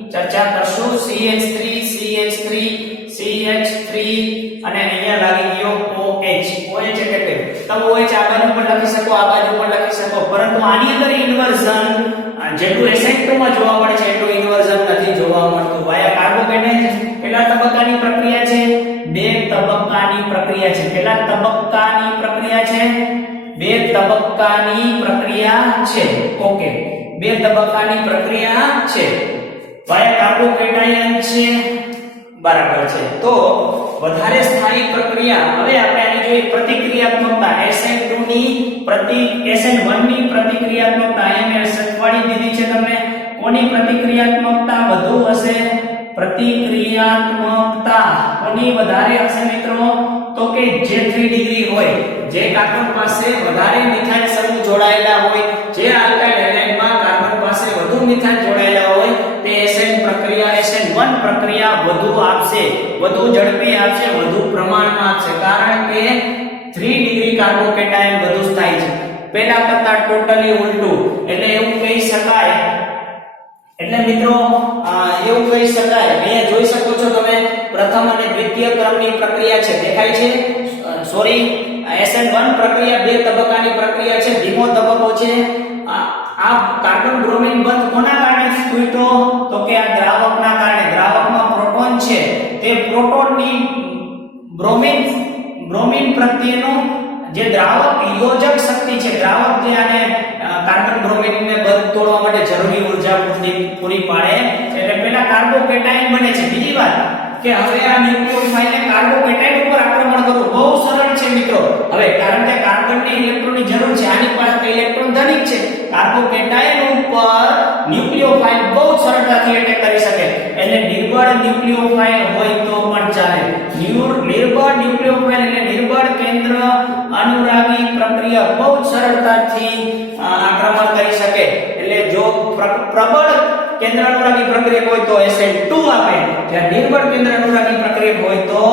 ચર્ચા કરશું CH3 અને અહીંયા લાગી ગયો OH એટલે કે તમે OH આ બાજુ પર લખી શકો આ બાજુ પર લખી શકો પરંતુ આની અંદર ઇન્વર્ઝન જેટલું SN2 માં જોવા મળે છે એટલું ઇન્વર્ઝન નથી જોવા મળતું વાયા કાર્બોકેટાયન પહેલા તબક્કાની પ્રક્રિયા છે બે તબક્કાની પ્રક્રિયા છે ઓકે બે તબક્કાની પ્રક્રિયા છે વાયા કાર્બોકેટાયન છે બરાબર છે તો વધારે સ્થાયી પ્રક્રિયા હવે આપણે આની જોઈએ પ્રતિક્રિયાત્મકતા SN1 ની પ્રતિક્રિયાત્મકતા અહીંયા મેં શીખવાડી દીધી છે તમને કોની પ્રતિક્રિયાત્મકતા વધુ હશે પ્રતિક્રિયાત્મકતા કોની વધારે હશે મિત્રો તો કે જે 3 ડિગ્રી હોય જે કાર્બન પાસે વધારે મિથાઇલ સમૂહ જોડાયેલા હોય જે આલ્કાઇલ હેલાઇડમાં કાર્બન પાસે વધુ મિથાઇલ જોડાયેલા હોય તે SN1 પ્રક્રિયા વધુ આપશે વધુ ઝડપી આપશે વધુ પ્રમાણમાં આપશે કારણ કે 3 ડિગ્રી કાર્બોકેટાયન વધુ સ્થાયી છે પહેલા કરતા ટોટલી ઉલટું એટલે એવું કહી શકાય અહીંયા જોઈ શકો છો તમે પ્રથમ અને દ્વિતીય ક્રમની પ્રક્રિયા છે દેખાય છે SN1 પ્રક્રિયા બે તબક્કાની પ્રક્રિયા છે ધીમો તબક્કો છે આ કાર્બન બ્રોમિન બંધ કોના કારણે તૂટ્યો તો કે આ દ્રાવકના કારણે દ્રાવકમાં પ્રોટોન છે તે પ્રોટોનની બ્રોમિન પ્રત્યેનો જે દ્રાવક યોજક શક્તિ છે દ્રાવક જે આને કાર્બન બ્રોમિનને બંધ તોડવા માટે જરૂરી ઊર્જા પૂરી પાડે એટલે પહેલા કાર્બોકેટાયન બને છે બીજી વાત કે હવે આ ન્યુક્લિયોફાઇલને કાર્બોકેટાયન ઉપર આક્રમણ કરવું બહુ સરળ છે મિત્રો હવે કારણ કે કાર્બનને ઇલેક્ટ્રોનની જરૂર છે આની પાસે ઇલેક્ટ્રોન ધનિક છે કાર્બોકેટાયન ઉપર ન્યુક્લિયોફાઇલ બહુ સરળતાથી એટેક કરી શકે એટલે નિર્બળ ન્યુક્લિયોફાઇલ હોય તો પણ ચાલે નિર્બળ ન્યુક્લિયોફાઇલ એટલે નિર્બળ કેન્દ્ર અનુરાગી પ્રક્રિયા બહુ સરળતાથી આક્રમણ કરી શકે એટલે જો પ્રબળ કેન્દ્ર અનુરાગી પ્રક્રિયા હોય તો SN2 આપે જ્યારે નિર્બળ કેન્દ્ર અનુરાગી પ્રક્રિયા હોય તો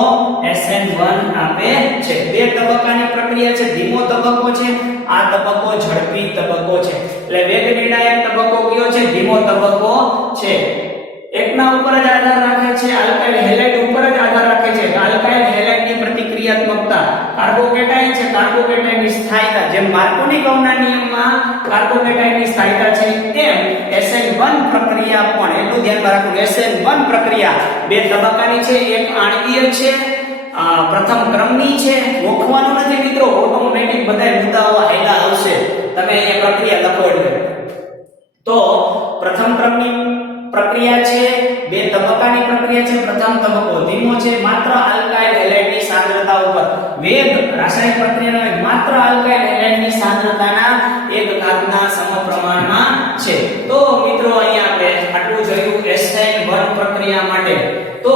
SN1 આપે છે બે તબક્કાની પ્રક્રિયા છે ધીમો તબક્કો છે આ તબક્કો ઝડપી તબક્કો છે એટલે વેગ નિર્ણાયક તબક્કો કયો છે ધીમો તબક્કો છે એકના ઉપર જ આધાર રાખે છે આલ્કાઇલ હેલાઇડ ઉપર જ આધાર રાખે છે આલ્કાઇલ હેલાઇડની પ્રતિક્રિયાત્મકતા કાર્બોકેટાયન છે કાર્બોકેટાયનની સ્થાયીતા જેમ માર્કોની કર્વના નિયમમાં કાર્બોકેટાયનની સ્થાયીતા છે તેમ SN1 પ્રક્રિયા પણ એટલું ધ્યાનમાં રાખવું SN1 પ્રક્રિયા બે તબક્કાની છે એક આણ્વીય છે પ્રથમ ક્રમની છે ગોખવાનું નથી મિત્રો ઓટોમેટિક બધા મુદ્દાઓ આયલા આવશે તમે એ પ્રક્રિયા લખો એટલે તો પ્રથમ ક્રમની પ્રક્રિયા છે બે તબક્કાની પ્રક્રિયા છે પ્રથમ તબક્કો ધીમો છે માત્ર આલ્કાઇલ હેલાઇડની સાંદ્રતા ઉપર વેગ રાસાયણિક પ્રક્રિયાનો વેગ માત્ર આલ્કાઇલ હેલાઇડની સાંદ્રતાના 1/10 સમપ્રમાણમાં છે તો મિત્રો અહીંયા આપણે આટલું જોયું SN1 પ્રક્રિયા માટે તો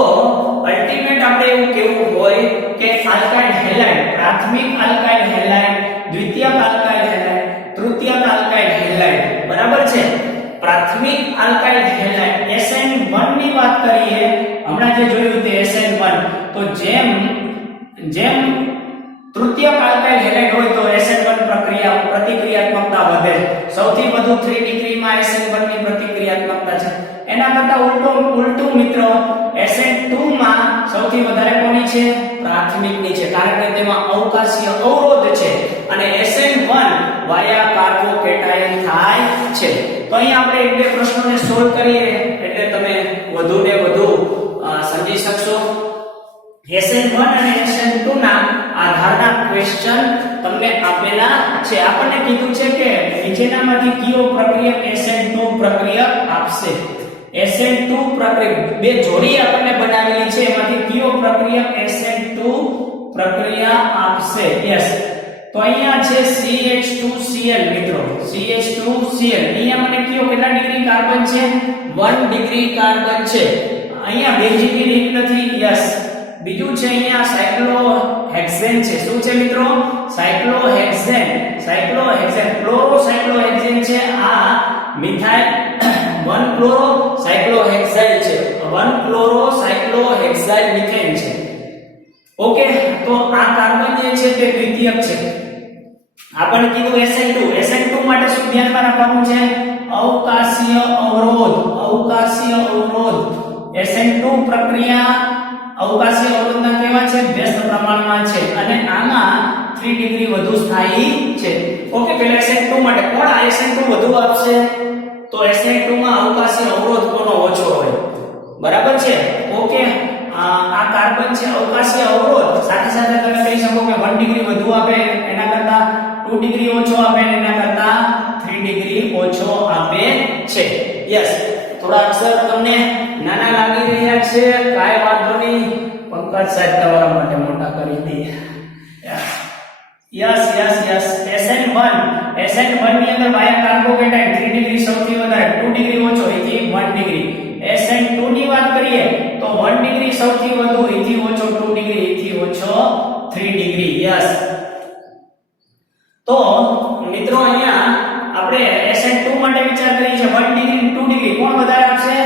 અલ્ટિમેટ આપણે એવું કેવું હોય કે આલ્કાઇલ હેલાઇડ પ્રાથમિક આલ્કાઇલ હેલાઇડ દ્વિતીયક આલ્કાઇલ હેલાઇડ તૃતીયક આલ્કાઇલ હેલાઇડ બરાબર છે પ્રાથમિક આલ્કાઇલ હેલાઇડ SN1 ની વાત કરીએ હમણાં જે જોયું તે SN1 તો જેમ તૃતીયક આલ્કાઇલ હેલાઇડ હોય તો SN1 પ્રતિક્રિયાત્મકતા વધે સૌથી વધુ 3 ડિગ્રીમાં SN1 ની પ્રતિક્રિયાત્મકતા છે એના કરતા ઉલટું મિત્રો SN2 માં સૌથી વધારે કોની છે પ્રાથમિકની છે કારણ કે તેમાં અવકાશીય અવરોધ છે અને SN1 વાયા કાર્બોકેટાયન થાય છે તો અહીં આપણે એક બે પ્રશ્નોને સોલ્વ કરીએ એટલે તમે વધુ ને વધુ સમજી શકશો SN1 અને SN2 ના આધારના ક્વેશ્ચન તમને આપેલા છે આપણને કીધું છે કે નીચેનામાંથી કયો પ્રક્રિયક SN2 પ્રક્રિયક આપશે SN2 પ્રક્રિયા બે જોડી આપણને બનાવેલી છે, એમાંથી કયો પ્રક્રિયા SN2 પ્રક્રિયા આપશે? યસ, તો અહીંયા છે CH2Cl મિત્રો, CH2Cl. અહીંયા મને કયો કેટલા ડિગ્રી કાર્બન છે? 1 ડિગ્રી કાર્બન છે. અહીંયા બેન્ઝીન રિંગ નથી. યસ, બીજું છે અહીંયા સાયક્લોહેક્સેન છે. શું છે મિત્રો? સાયક્લોહેક્સેન. ક્લોરોસાયક્લોહેક્સેન છે. આ મિથાઇલ 1 ક્લોરોસાયક્લોહેક્સાઇલ છે. 1 ક્લોરોસાયક્લોહેક્સાઇલ મિથેન છે. ઓકે, તો આ કાર્બન જે છે તે દ્વિતીયક છે. આપણે કીધું SN2 માટે શું ધ્યાનમાં રાખવાનું છે? અવકાશીય અવરોધ. SN2 પ્રક્રિયા અવકાશીય અવરોધના કેવા છે? વ્યસ્ત પ્રમાણમાં છે અને આમાં 3 ડિગ્રી વધુ સ્થાયી છે. ઓકે, પહેલા SN2 માટે કોણ આ SN2 વધુ આપશે? તો SN2 માં અવકાશીય અવરોધ કોનો ઓછો હોય? બરાબર છે. ઓકે, આ કાર્બન છે અવકાશીય અવરોધ, સાથે સાથે તમે કહી શકો કે 1 ડિગ્રી વધુ આપે, એના કરતા 2 ડિગ્રી ઓછો આપે, એના કરતા 3 ડિગ્રી ઓછો આપે છે. યસ, થોડા અક્ષર તમને નાના લાગી રહ્યા છે, કાઈ વાંધો નહીં, પંકજ સાહેબ તમારા માટે મોટા કરી દે. યસ SN1 ની અંદર બાહ્ય કાર્બોકેટાઇન 3 ડિગ્રી સૌથી વધારે, 2 ડિગ્રી ઓછો, એથી 1 ડિગ્રી. SN2 ની વાત કરીએ તો 1 ડિગ્રી સૌથી વધુ, એથી ઓછો 2 ડિગ્રી, એથી ઓછો 3 ડિગ્રી. યસ, તો મિત્રો અહીંયા આપણે SN2 માટે વિચાર કરીએ છીએ. 1 ડિગ્રી 2 ડિગ્રી કોણ વધારે આપશે?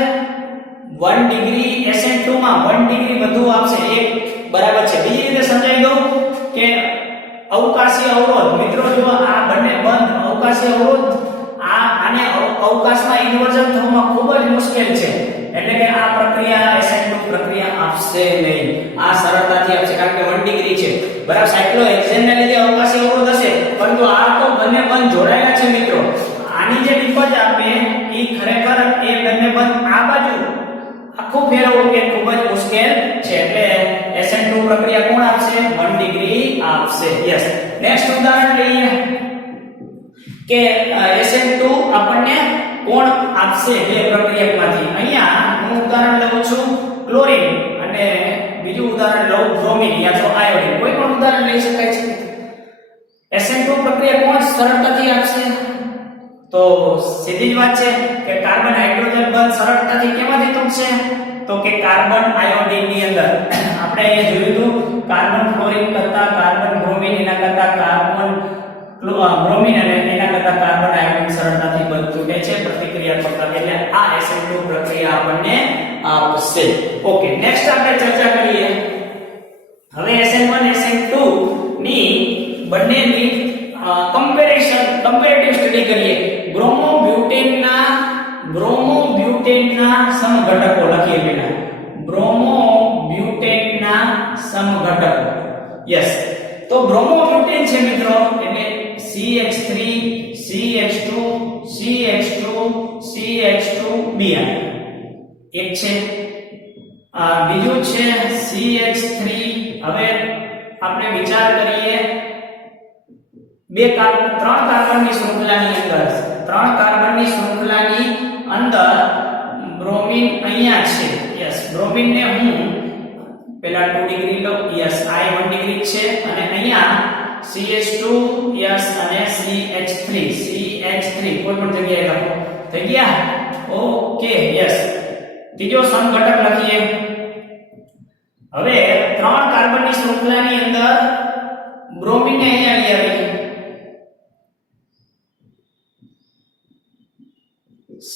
1 ડિગ્રી SN2 માં 1 ડિગ્રી વધુ આપશે. એક બરાબર છે. બીજી રીતે સમજાવી દઉં કે અવકાશીય અવરોધ મિત્રો, જો આ બંને બંધ અવકાશીય અવરોધ, આને અવકાશમાં ઇન્વર્ઝન થવામાં ખૂબ જ મુશ્કેલ છે, એટલે કે આ પ્રક્રિયા SN2 પ્રક્રિયા આપશે નહીં. આ સરળતાથી આપશે કારણ કે 1 ડિગ્રી છે. બરાબર, સાયક્લોહેક્સેનને લીધે અવકાશીય અવરોધ હશે, પરંતુ આ તો બંને બંધ જોડાયેલા છે મિત્રો. આની જે નિપજ આપે એ ખરેખર એ બંને બંધ આ બાજુ આખું ફેરવવું કે ખૂબ જ મુશ્કેલ છે, એટલે SN2 પ્રક્રિયા કોણ આપશે? 1 ડિગ્રી આપશે. યસ, નેક્સ્ટ ઉદાહરણ લઈએ કે SN2 આપણને કોણ આપશે બે પ્રક્રિયકમાંથી. અહીંયા હું ઉદાહરણ લઉં છું ક્લોરીન અને બીજું ઉદાહરણ લઉં બ્રોમિન યા તો આયોડિન. કોઈ પણ ઉદાહરણ લઈ શકાય છે. SN2 પ્રક્રિયા કોણ સરળતાથી આપશે? તો સીધી જ વાત છે કે કાર્બન હાઇડ્રોજન બંધ સરળતાથી કેમાંથી તૂટશે? તો કે કાર્બન આયોડિન ની અંદર. આપણે અહીંયા જોયું હતું કાર્બન ફ્લોરિન કરતા કાર્બન બ્રોમિન, એના કરતા કાર્બન બ્રોમિન અને એના કરતા કાર્બન આયોડિન સરળતાથી બંધ તૂટે છે પ્રતિક્રિયાત્મકતા. એટલે આ SN2 પ્રક્રિયા આપણને આપશે. ઓકે, નેક્સ્ટ આપણે ચર્ચા કરીએ હવે SN1 SN2 ની બંનેની કમ્પેરેટિવ સ્ટડી કરીએ. બ્રોમોબ્યુટેનના સમઘટકો લખીએ પહેલા. બ્રોમોબ્યુટેનના સમઘટકો. યસ, તો બ્રોમોબ્યુટેન છે મિત્રો, એટલે CH3 CH2 CH2 CH2Br એક છે. બીજું છે CH3. હવે આપણે વિચાર કરીએ ત્રણ કાર્બનની શૃંખલાની અંદર બ્રોમિન અહીંયા છે. યસ, બ્રોમિન ને હું પેલા 2 ડિગ્રી લો. યસ, આ 1 ડિગ્રી છે અને અહીંયા CH2 યસ અને CH3 કોઈ પણ જગ્યાએ લખો. થઈ ગયા? Okay, yes. ત્રીજો સમઘટક લખીએ. હવે 3 કાર્બનની શૃંખલાની અંદર બ્રોમિન ને અહીંયા લઈ આવીએ.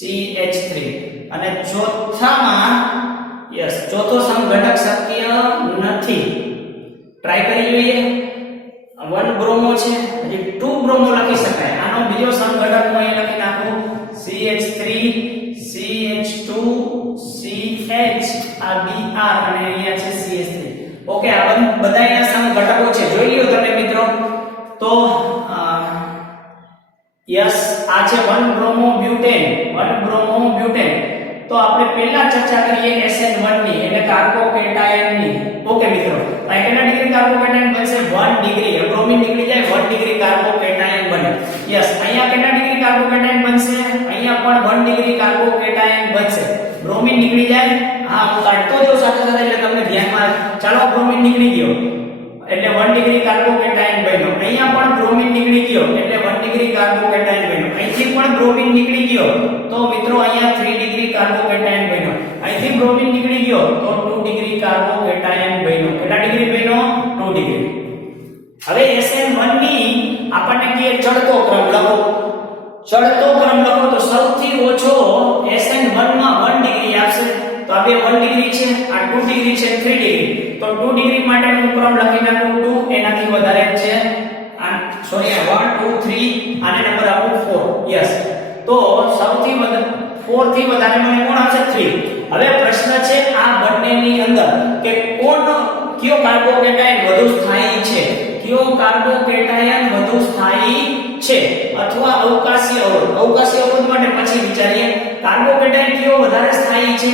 CH3 અને ચોથામાં યસ ચોથો સમઘટક શક્ય નથી. ટ્રાય કરી જોઈએ. 1 બ્રોમો છે, હજી 2 બ્રોમો લખી શકાય. આનો બીજો સમઘટક હું અહીં લખી નાખું CH3 CH2 CH આ Br અને અહીંયા છે CH3. ઓકે, આ બધા અહીંયા સમઘટકો છે. જોઈ લ્યો તમે મિત્રો. તો યસ, આ છે 1 બ્રોમોબ્યુટેન. તો આપણે પહેલા ચર્ચા કરીએ SN1 ની, એટલે કાર્બોકેટાયન ની. ઓકે મિત્રો, આ કેટલા ડિગ્રી કાર્બોકેટાયન બનશે? 1 ડિગ્રી. બ્રોમિન નીકળી જાય, 1 ડિગ્રી કાર્બોકેટાયન બને. યસ, અહીંયા કેટલા ડિગ્રી કાર્બોકેટાયન બનશે? અહીંયા પણ 1 ડિગ્રી કાર્બોકેટાયન બનશે. બ્રોમિન નીકળી જાય. હા હું કાઢતો જો સાથે સાથે એટલે તમને ધ્યાનમાં ચાલો બ્રોમિન નીકળી ગયો એટલે 1 ડિગ્રી કાર્બોકેટાયન બન્યો. અહીંયા પણ બ્રોમિન નીકળી ગયો એટલે 1 ડિગ્રી કાર્બોકેટાયન બન્યો. અહીંથી પણ બ્રોમિન નીકળી ગયો તો મિત્રો અહીંયા 3 ડિગ્રી કાર્બોકેટાયન બન્યો. અહીંથી બ્રોમિન નીકળી ગયો તો 2 ડિગ્રી કાર્બોકેટાયન બન્યો. કેટલા ડિગ્રી બન્યો? 2 ડિગ્રી. હવે SN1 ની આપણને કે ચડતો ક્રમ લખો. ચડતો ક્રમ લખો તો સૌથી ઓછો SN1 માં 1 ડિગ્રી આવશે. તો આ બે 1 ડિગ્રી છે, આ 2 ડિગ્રી છે, 3 ડિગ્રી. તો 2 ડિગ્રી માટેનો ક્રમ લખી નાખું 2 એનાથી વધારે છે. સોરી 1 2 3 આને નંબર આપું 4. યસ. તો સૌથી વધારે 4 થી વધારે મને કોણ આવશે? 3. હવે પ્રશ્ન છે આ બંનેની અંદર કે કયો કાર્બોકેટાયન વધુ સ્થાયી છે? કયો કાર્બોકેટાયન વધુ સ્થાયી છે અથવા અવકાશી અવરોધ? અવકાશી અવરોધ માટે પછી વિચારીએ. કાર્બોકેટાયન કયો વધારે સ્થાયી છે?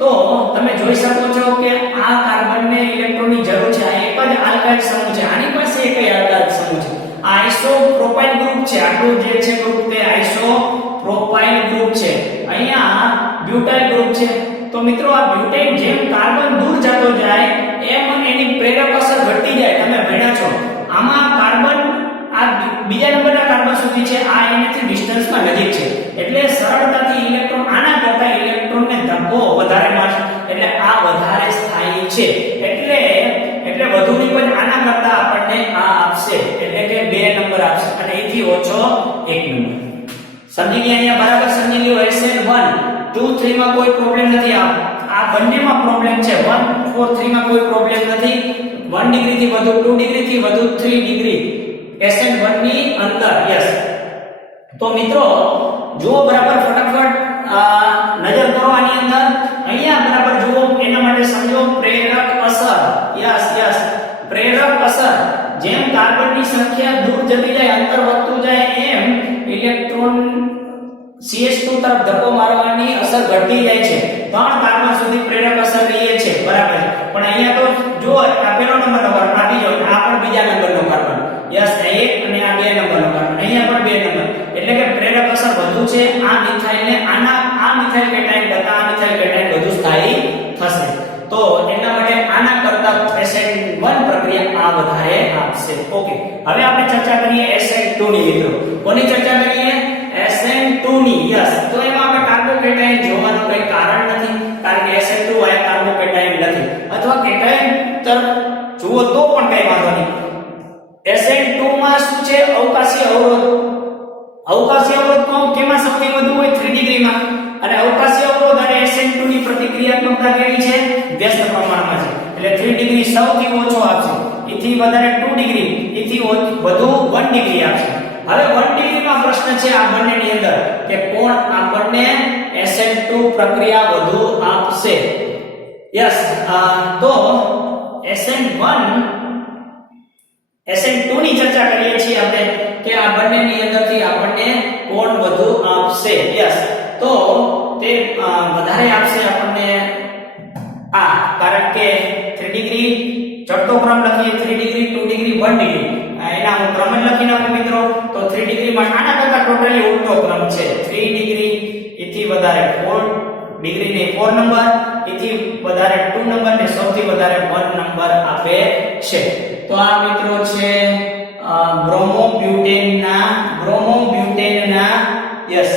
તો તમે જોઈ શકો છો કે આ કાર્બનને ઇલેક્ટ્રોનની જરૂર છે. આ એક જ આલ્કાઇલ સમૂહ છે. આની પાસે એક જ આલ્કાઇલ સમૂહ છે. આ આઇસોપ્રોપાઇલ ગ્રુપ છે. આટલું જે છે ગ્રુપ તે આઇસોપ્રોપાઇલ ગ્રુપ છે. અહીંયા બ્યુટાઇલ ગ્રુપ છે. તો મિત્રો આ બ્યુટેન જેમ કાર્બન દૂર જતો જાય એમ એની પ્રેરક અસર ઘટતી જાય. તમે ભણ્યા છો આમાં કાર્બન આ બીજા નંબરના કાર્બન સુધી છે, આ એનાથી ડિસ્ટન્સમાં નજીક છે એટલે સરળતાથી ઇલેક્ટ્રોન આના કરતા ઇલેક્ટ્રોનને ધક્કો વધારે મારશે એટલે આ વધારે સ્થાયી છે. એટલે વધુની પણ આના કરતા આપણને આ આપશે એટલે કે 2 નંબર આપશે અને એથી ઓછો 1 નંબર. સમજી ગયા? અહીંયા બરાબર સમજી લ્યો. SN1 2 3 માં કોઈ પ્રોબ્લેમ નથી. આ બંનેમાં પ્રોબ્લેમ છે. 1 4 3 માં કોઈ પ્રોબ્લેમ નથી. 1 ડિગ્રી થી વધુ 2 ડિગ્રી થી વધુ 3 ડિગ્રી SN1 ની અંદર. યસ. તો મિત્રો જુઓ બરાબર ફટાફટ નજર કરો આની અંદર. અહીંયા બરાબર જુઓ એના માટે સમજો પ્રેરક અસર. યસ પ્રેરક અસર. જેમ કાર્બનની સંખ્યા દૂર જતી જાય, અંતર વધતું જાય એમ ઇલેક્ટ્રોન CH2 તરફ ધક્કો મારવાની અસર ઘટતી જાય છે. 3 કાર્બન સુધી પ્રેરક અસર રહે છે. બરાબર. પણ અહીંયા તો જો આ પહેલો નંબરનો કાર્બન આપી જો આ પણ બીજા નંબરનો કાર્બન. યસ આ 1 અને આ 2 નંબરનો કાર્બન. અહીંયા પણ 2 નંબર. એટલે કે પ્રેરક અસર વધુ છે. આ મિથાઇલને આ મિથાઇલ કેટાયન કરતા આ મિથાઇલ કેટાયન વધુ સ્થાયી થશે. તો એના માટે આના કરતા SN1 પ્રક્રિયા આ વધારે આપશે. ઓકે. હવે આપણે ચર્ચા કરીએ SN2 ની મિત્રો. કોની ચર્ચા કરીએ? SN2 ની. યસ. તો એમાં આપણે કાર્બોકેટાયન જોવાનું કોઈ કારણ નથી કારણ કે SN2 આ કાર્બોકેટાયન નથી અથવા કેટાયન તરફ જુઓ તો પણ કઈ વાંધો નહીં. SN2 માં શું છે? અવકાશી અવરોધ. અવકાશી અવરોધ કેમાં સૌથી વધુ હોય? 3 ડિગ્રીમાં. અને અવકાશી અવરોધ અને SN2 ની પ્રતિક્રિયાત્મકતા કેવી છે? વ્યસ્ત પ્રમાણમાં છે. એટલે 3 ડિગ્રી સૌથી ઓછો આપશે. એથી વધારે 2 ડિગ્રી, એથી વધુ 1 ડિગ્રી આપશે. હવે 1 ડિગ્રીમાં પ્રશ્ન છે આ બંનેની અંદર કે કોણ આપણને SN2 પ્રક્રિયા વધુ આપશે? યસ. તો SN2 ની ચર્ચા કરીએ છીએ આપણે કે આ બંનેની અંદરથી આપણને કોણ વધુ આપશે? યસ. તો તે વધારે આપશે આપણને આ કારણ કે 3 ડિગ્રી ચડતો ક્રમ લખીએ 3 ડિગ્રી 2 ડિગ્રી 1 ડિગ્રી એના હું ક્રમ લખી નાખું મિત્રો. તો 3 ડિગ્રીમાં આના કરતા ટોટલી ઉલટો ક્રમ છે. 3 ડિગ્રી એથી વધારે 4 ડિગ્રી ને 4 નંબર, એથી વધારે 2 નંબર ને સૌથી વધારે 1 નંબર આપે છે. તો આ મિત્રો છે બ્રોમોબ્યુટેનના યસ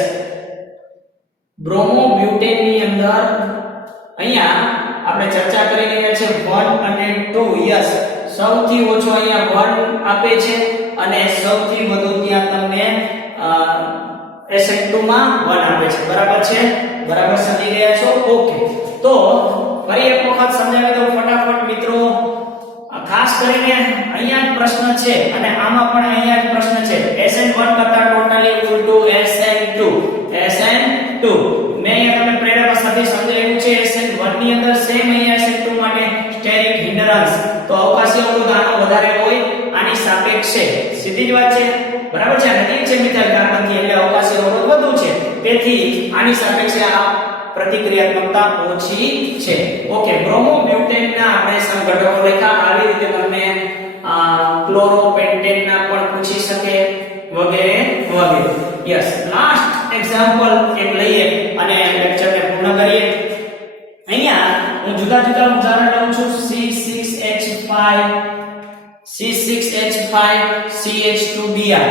બ્રોમોબ્યુટેનની અંદર અહીંયા આપણે ચર્ચા કરી રહ્યા છે 1 અને 2. યસ. સૌથી ઓછો અહીંયા 1 આપે છે અને સૌથી વધુ ત્યાં તમને SN2 માં 1 આપે છે. બરાબર છે? બરાબર સમજી ગયા છો? ઓકે. તો ફરી એક વખત સમજાવી દઉં ફટાફટ મિત્રો. ખાસ કરીને અહીંયા જ પ્રશ્ન છે અને આમાં પણ અહીંયા જ પ્રશ્ન છે. SN1 કરતા ટોટલી ઉલટું SN2. મેં અહીંયા તમને પ્રેરક સાથે સમજાવ્યું છે. SN1 ની અંદર સેમ અહીંયા SN2 માટે સ્ટેરિક હિન્ડરન્સ. તો અવકાશી અવરોધ આનો વધારે હોય આની સાપેક્ષે. સીધી જ વાત છે. બરાબર છે? નજીક છે મિથાઇલ કાર્બનથી એટલે અવકાશી અવરોધ વધુ છે. તેથી આની સાપેક્ષે આ પ્રતિક્રિયાત્મકતા ઓછી છે. ઓકે. બ્રોમોબ્યુટેનના આપણે સંઘટકો લખ્યા. આવી રીતે તમને ક્લોરોપેન્ટેનના પણ પૂછી શકે વગેરે વગેરે. યસ. લાસ્ટ એક્ઝામ્પલ એક લઈએ અને લેક્ચરને પૂર્ણ કરીએ. અહીંયા હું જુદા જુદા ઉદાહરણ લઉં છું. C6H5 CH2Br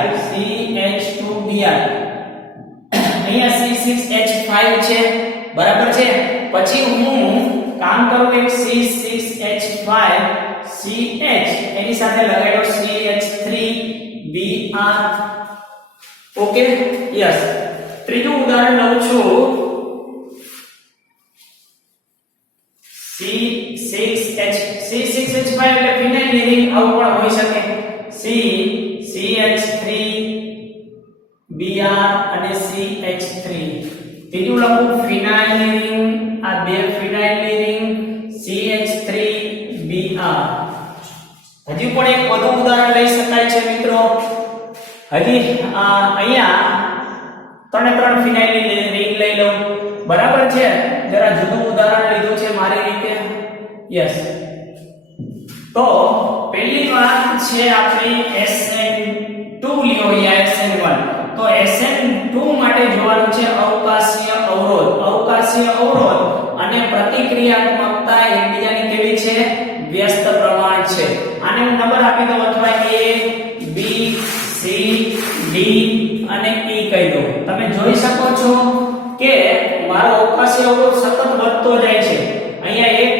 અહીંયા C6H5 છે, બરાબર છે. પછી હું કામ કરું એક C6H5 CH એની સાથે લગાડ્યો CH3Br. Okay, yes. ત્રીજું ઉદાહરણ લઉં છું. C6H5 એટલે ફિનાઇલ રિંગ, આવું પણ હોઈ શકે. CH3Br અને CH3. ત્રીજું લખું ફિનાઇલ રિંગ, આ બે ફિનાઇલ રિંગ CH3Br. હજી પણ એક વધુ ઉદાહરણ લઈ શકાય છે મિત્રો. હજી અહીંયા ત્રણ ફિનાઇલ રિંગ લઈ લઉં, બરાબર છે. જરા જુદું ઉદાહરણ લીધું છે મારી રીતે. યસ. તો પહેલી વાત છે આપણી SN2 લ્યો યા SN1. તો SN2 માટે જોવાનું છે અવકાશીય અવરોધ. અવકાશીય અવરોધ અને પ્રતિક્રિયાત્મકતા એકબીજાની કેવી છે? વ્યસ્ત પ્રમાણ છે. આને હું નંબર આપી દઉં અથવા A B C D અને E કહી દઉં. તમે જોઈ શકો છો કે મારો અવકાશીય અવરોધ સતત વધતો જાય છે. અહીંયા એક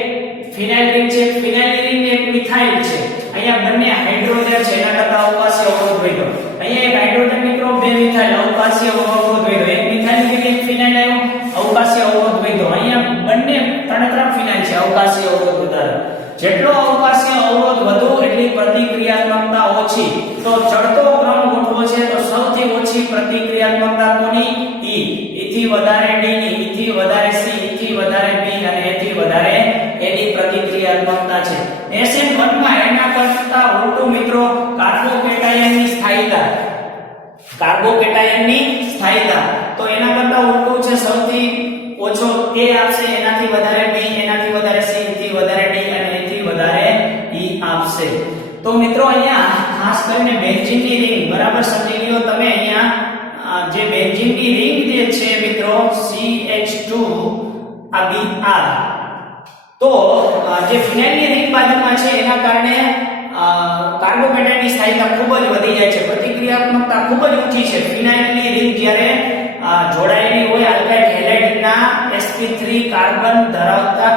ફિનાઇલ રિંગ છે, ફિનાઇલ રિંગ એક મિથાઇલ છે. અહીંયા બંને હાઇડ્રોજન છે, એના કરતા અવકાશીય અવરોધ વધ્યો. અહીંયા એક હાઇડ્રોજન મિત્રો, બે મિથાઇલ, અવકાશીય અવરોધ વધ્યો. એક મિથાઇલ ની એક ફિનાઇલ આવ્યો, અવકાશીય અવરોધ વધ્યો. અહીંયા બંને ત્રણ ફિનાઇલ છે, અવકાશીય અવરોધ વધારે. જેટલો અવકાશીય અવરોધ વધુ એટલી પ્રતિક્રિયાત્મકતા ઓછી. તો ચડતો ક્રમ ગોઠવો છે તો સૌથી ઓછી પ્રતિક્રિયાત્મકતા કોની? E. E થી વધારે D ની, E થી વધારે C, E થી વધારે B અને E થી વધારે A ની પ્રતિક્રિયાત્મકતા છે. SN1 માં એના કરતા ઉલટું મિત્રો, કાર્બોકેટાયનની સ્થાયીતા. કાર્બોકેટાયનની સ્થાયીતા તો એના કરતા ઉલટું છે. સૌથી ઓછો A આપશે, એનાથી વધારે B, એનાથી વધારે C, એનાથી વધારે D અને એનાથી વધારે E આપશે. તો મિત્રો અહીંયા ખાસ કરીને બેન્ઝીનની રિંગ બરાબર સમજી લ્યો તમે. અહીંયા જે બેન્ઝીનની રિંગ જે છે મિત્રો CH2 આ Br, તો જે ફિનાઇલની રિંગ બાજુમાં છે એના કારણે કાર્બોકેટાયનની સ્થાયીતા ખૂબ જ વધી જાય છે. પ્રતિક્રિયાત્મકતા ખૂબ જ ઊંચી છે. ફિનાઇલની રિંગ જ્યારે જોડાયેલી હોય આલ્કાઇલ હેલાઇડના sp3 કાર્બન ધરાવતા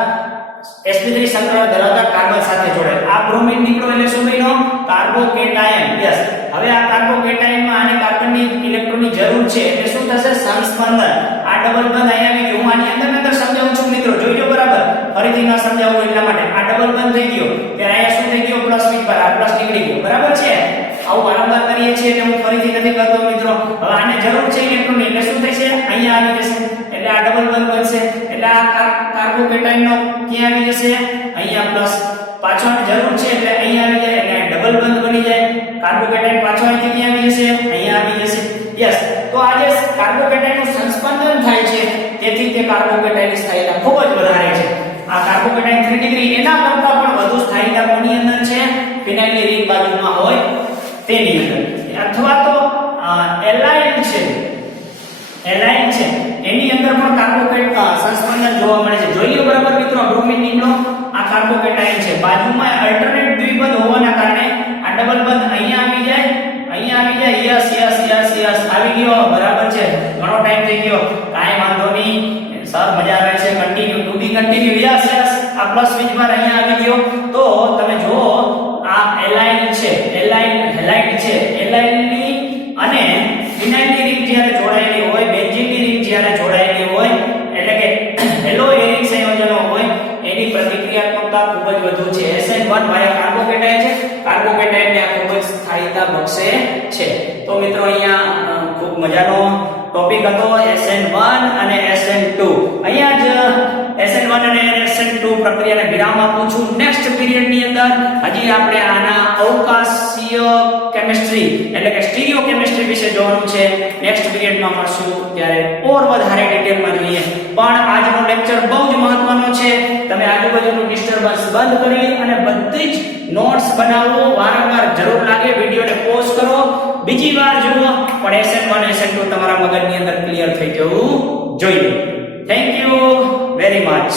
sp3 સંકળાય ધરાવતા કાર્બન સાથે જોડાય. આ બ્રોમિન નીકળો એટલે શું બન્યો? કાર્બોકેટાયન. યસ. હવે આ કાર્બોકેટાયનમાં આને કાર્બનની ઇલેક્ટ્રોનની જરૂર છે એટલે શું થશે? સંસ્પંદન. આ ડબલ બંધ અહીંયા આવી ગયું. હું આની અંદર સમજાવું છું મિત્રો, જોઈજો બરાબર. ફરીથી ન સમજાવું એટલા માટે. આ ડબલ બંધ થઈ ગયો ત્યારે અહીંયા શું થઈ ગયો? પ્લસ વીક પર આ પ્લસ નીકળી ગયો, બરાબર છે. આવું વારંવાર કરીએ છીએ એટલે હું ફરીથી નથી કરતો મિત્રો. હવે આને જરૂર છે ઇલેક્ટ્રોનની એટલે શું થશે? અહીંયા આવી જશે એટલે આ ડબલ બંધ બનશે. એટલે આ કાર્બોકેટાયનનો ક્યાં આવી જશે? અહીંયા પ્લસ. પાછો આની જરૂર છે એટલે અહીંયા આવી જાય એટલે ડબલ બંધ બની જાય. કાર્બોકેટાયન પાછો અહીંથી ક્યાં આવી જશે? અહીંયા આવી જશે. યસ. તો આ જે કાર્બોકેટાયનનું સંસ્પંદન થાય છે તેથી તે કાર્બોકેટાયનની સ્થાયીતા ખૂબ જ વધારે છે. આ કાર્બોકેટાયન 3 ડિગ્રી એના કરતા પણ વધુ સ્થાયીતા કોની અંદર છે? ફિનાઇલની રિંગ બાજુમાં હોય તેની અંદર. અથવા તો એલાઇન છે, એલાઇન છે એની અંદર પણ કાર્બોકેટાયન સંસ્પંદન જોવા મળે છે. જોઈએ બરાબર મિત્રો. બ્રોમિન નીકળો, આ કાર્બોકેટાયન છે, બાજુમાં અલ્ટરનેટ દ્વિબંધ હોવાના કારણે આ ડબલ બંધ અહીંયા આવી જાય, અહીંયા આવી જાય. યસ યસ યસ યસ આવી ગયો, બરાબર છે. ઘણો ટાઈમ થઈ ગયો, કાઈ વાંધો નહીં સર, મજા આવે છે. Continue to be continue. Yes yes. આ પ્લસ વીજ બાર અહીંયા આવી ગયો. તો તમે જુઓ આ એલાઇન છે, એલાઇન હેલાઇડ છે. એલાઇનની અને ફિનાઇલની રિંગ જ્યારે જોડાયેલી હોય, બેન્ઝીનની રિંગ જ્યારે જોડાયેલી હોય એટલે કે હેલો એરિક સંયોજનો હોય એની પ્રતિક્રિયાત્મકતા ખૂબ જ વધુ છે. SN1 વાયા કાર્બોકેટાયન છે, કાર્બોકેટાયનને આ ખૂબ જ સ્થાયીતા બક્ષે છે. તો મિત્રો અહીંયા ખૂબ મજાનો ટોપિક હતો SN1 અને SN2. અહીંયા જ SN1 અને SN2 પ્રક્રિયાને વિરામ આપું છું. નેક્સ્ટ પીરિયડ ની અંદર હજી આપણે આના અવકાશીય કેમિસ્ટ્રી એટલે કે સ્ટીરિયો કેમિસ્ટ્રી વિશે જોવાનું છે. નેક્સ્ટ પીરિયડમાં મળશું ત્યારે ઓર વધારે ડિટેલમાં જોઈએ. પણ આજનો લેક્ચર બહુ જ મહત્વનો છે. તમે આજુબાજુનું ડિસ્ટર્બન્સ બંધ કરી અને બધી જ નોટ્સ બનાવો. વારંવાર જરૂર લાગે વિડિયોને પોઝ કરો, બીજી વાર જુઓ, પણ SN1 SN2 તમારા મગજની અંદર ક્લિયર થઈ જવું જોઈએ. Thank you very much.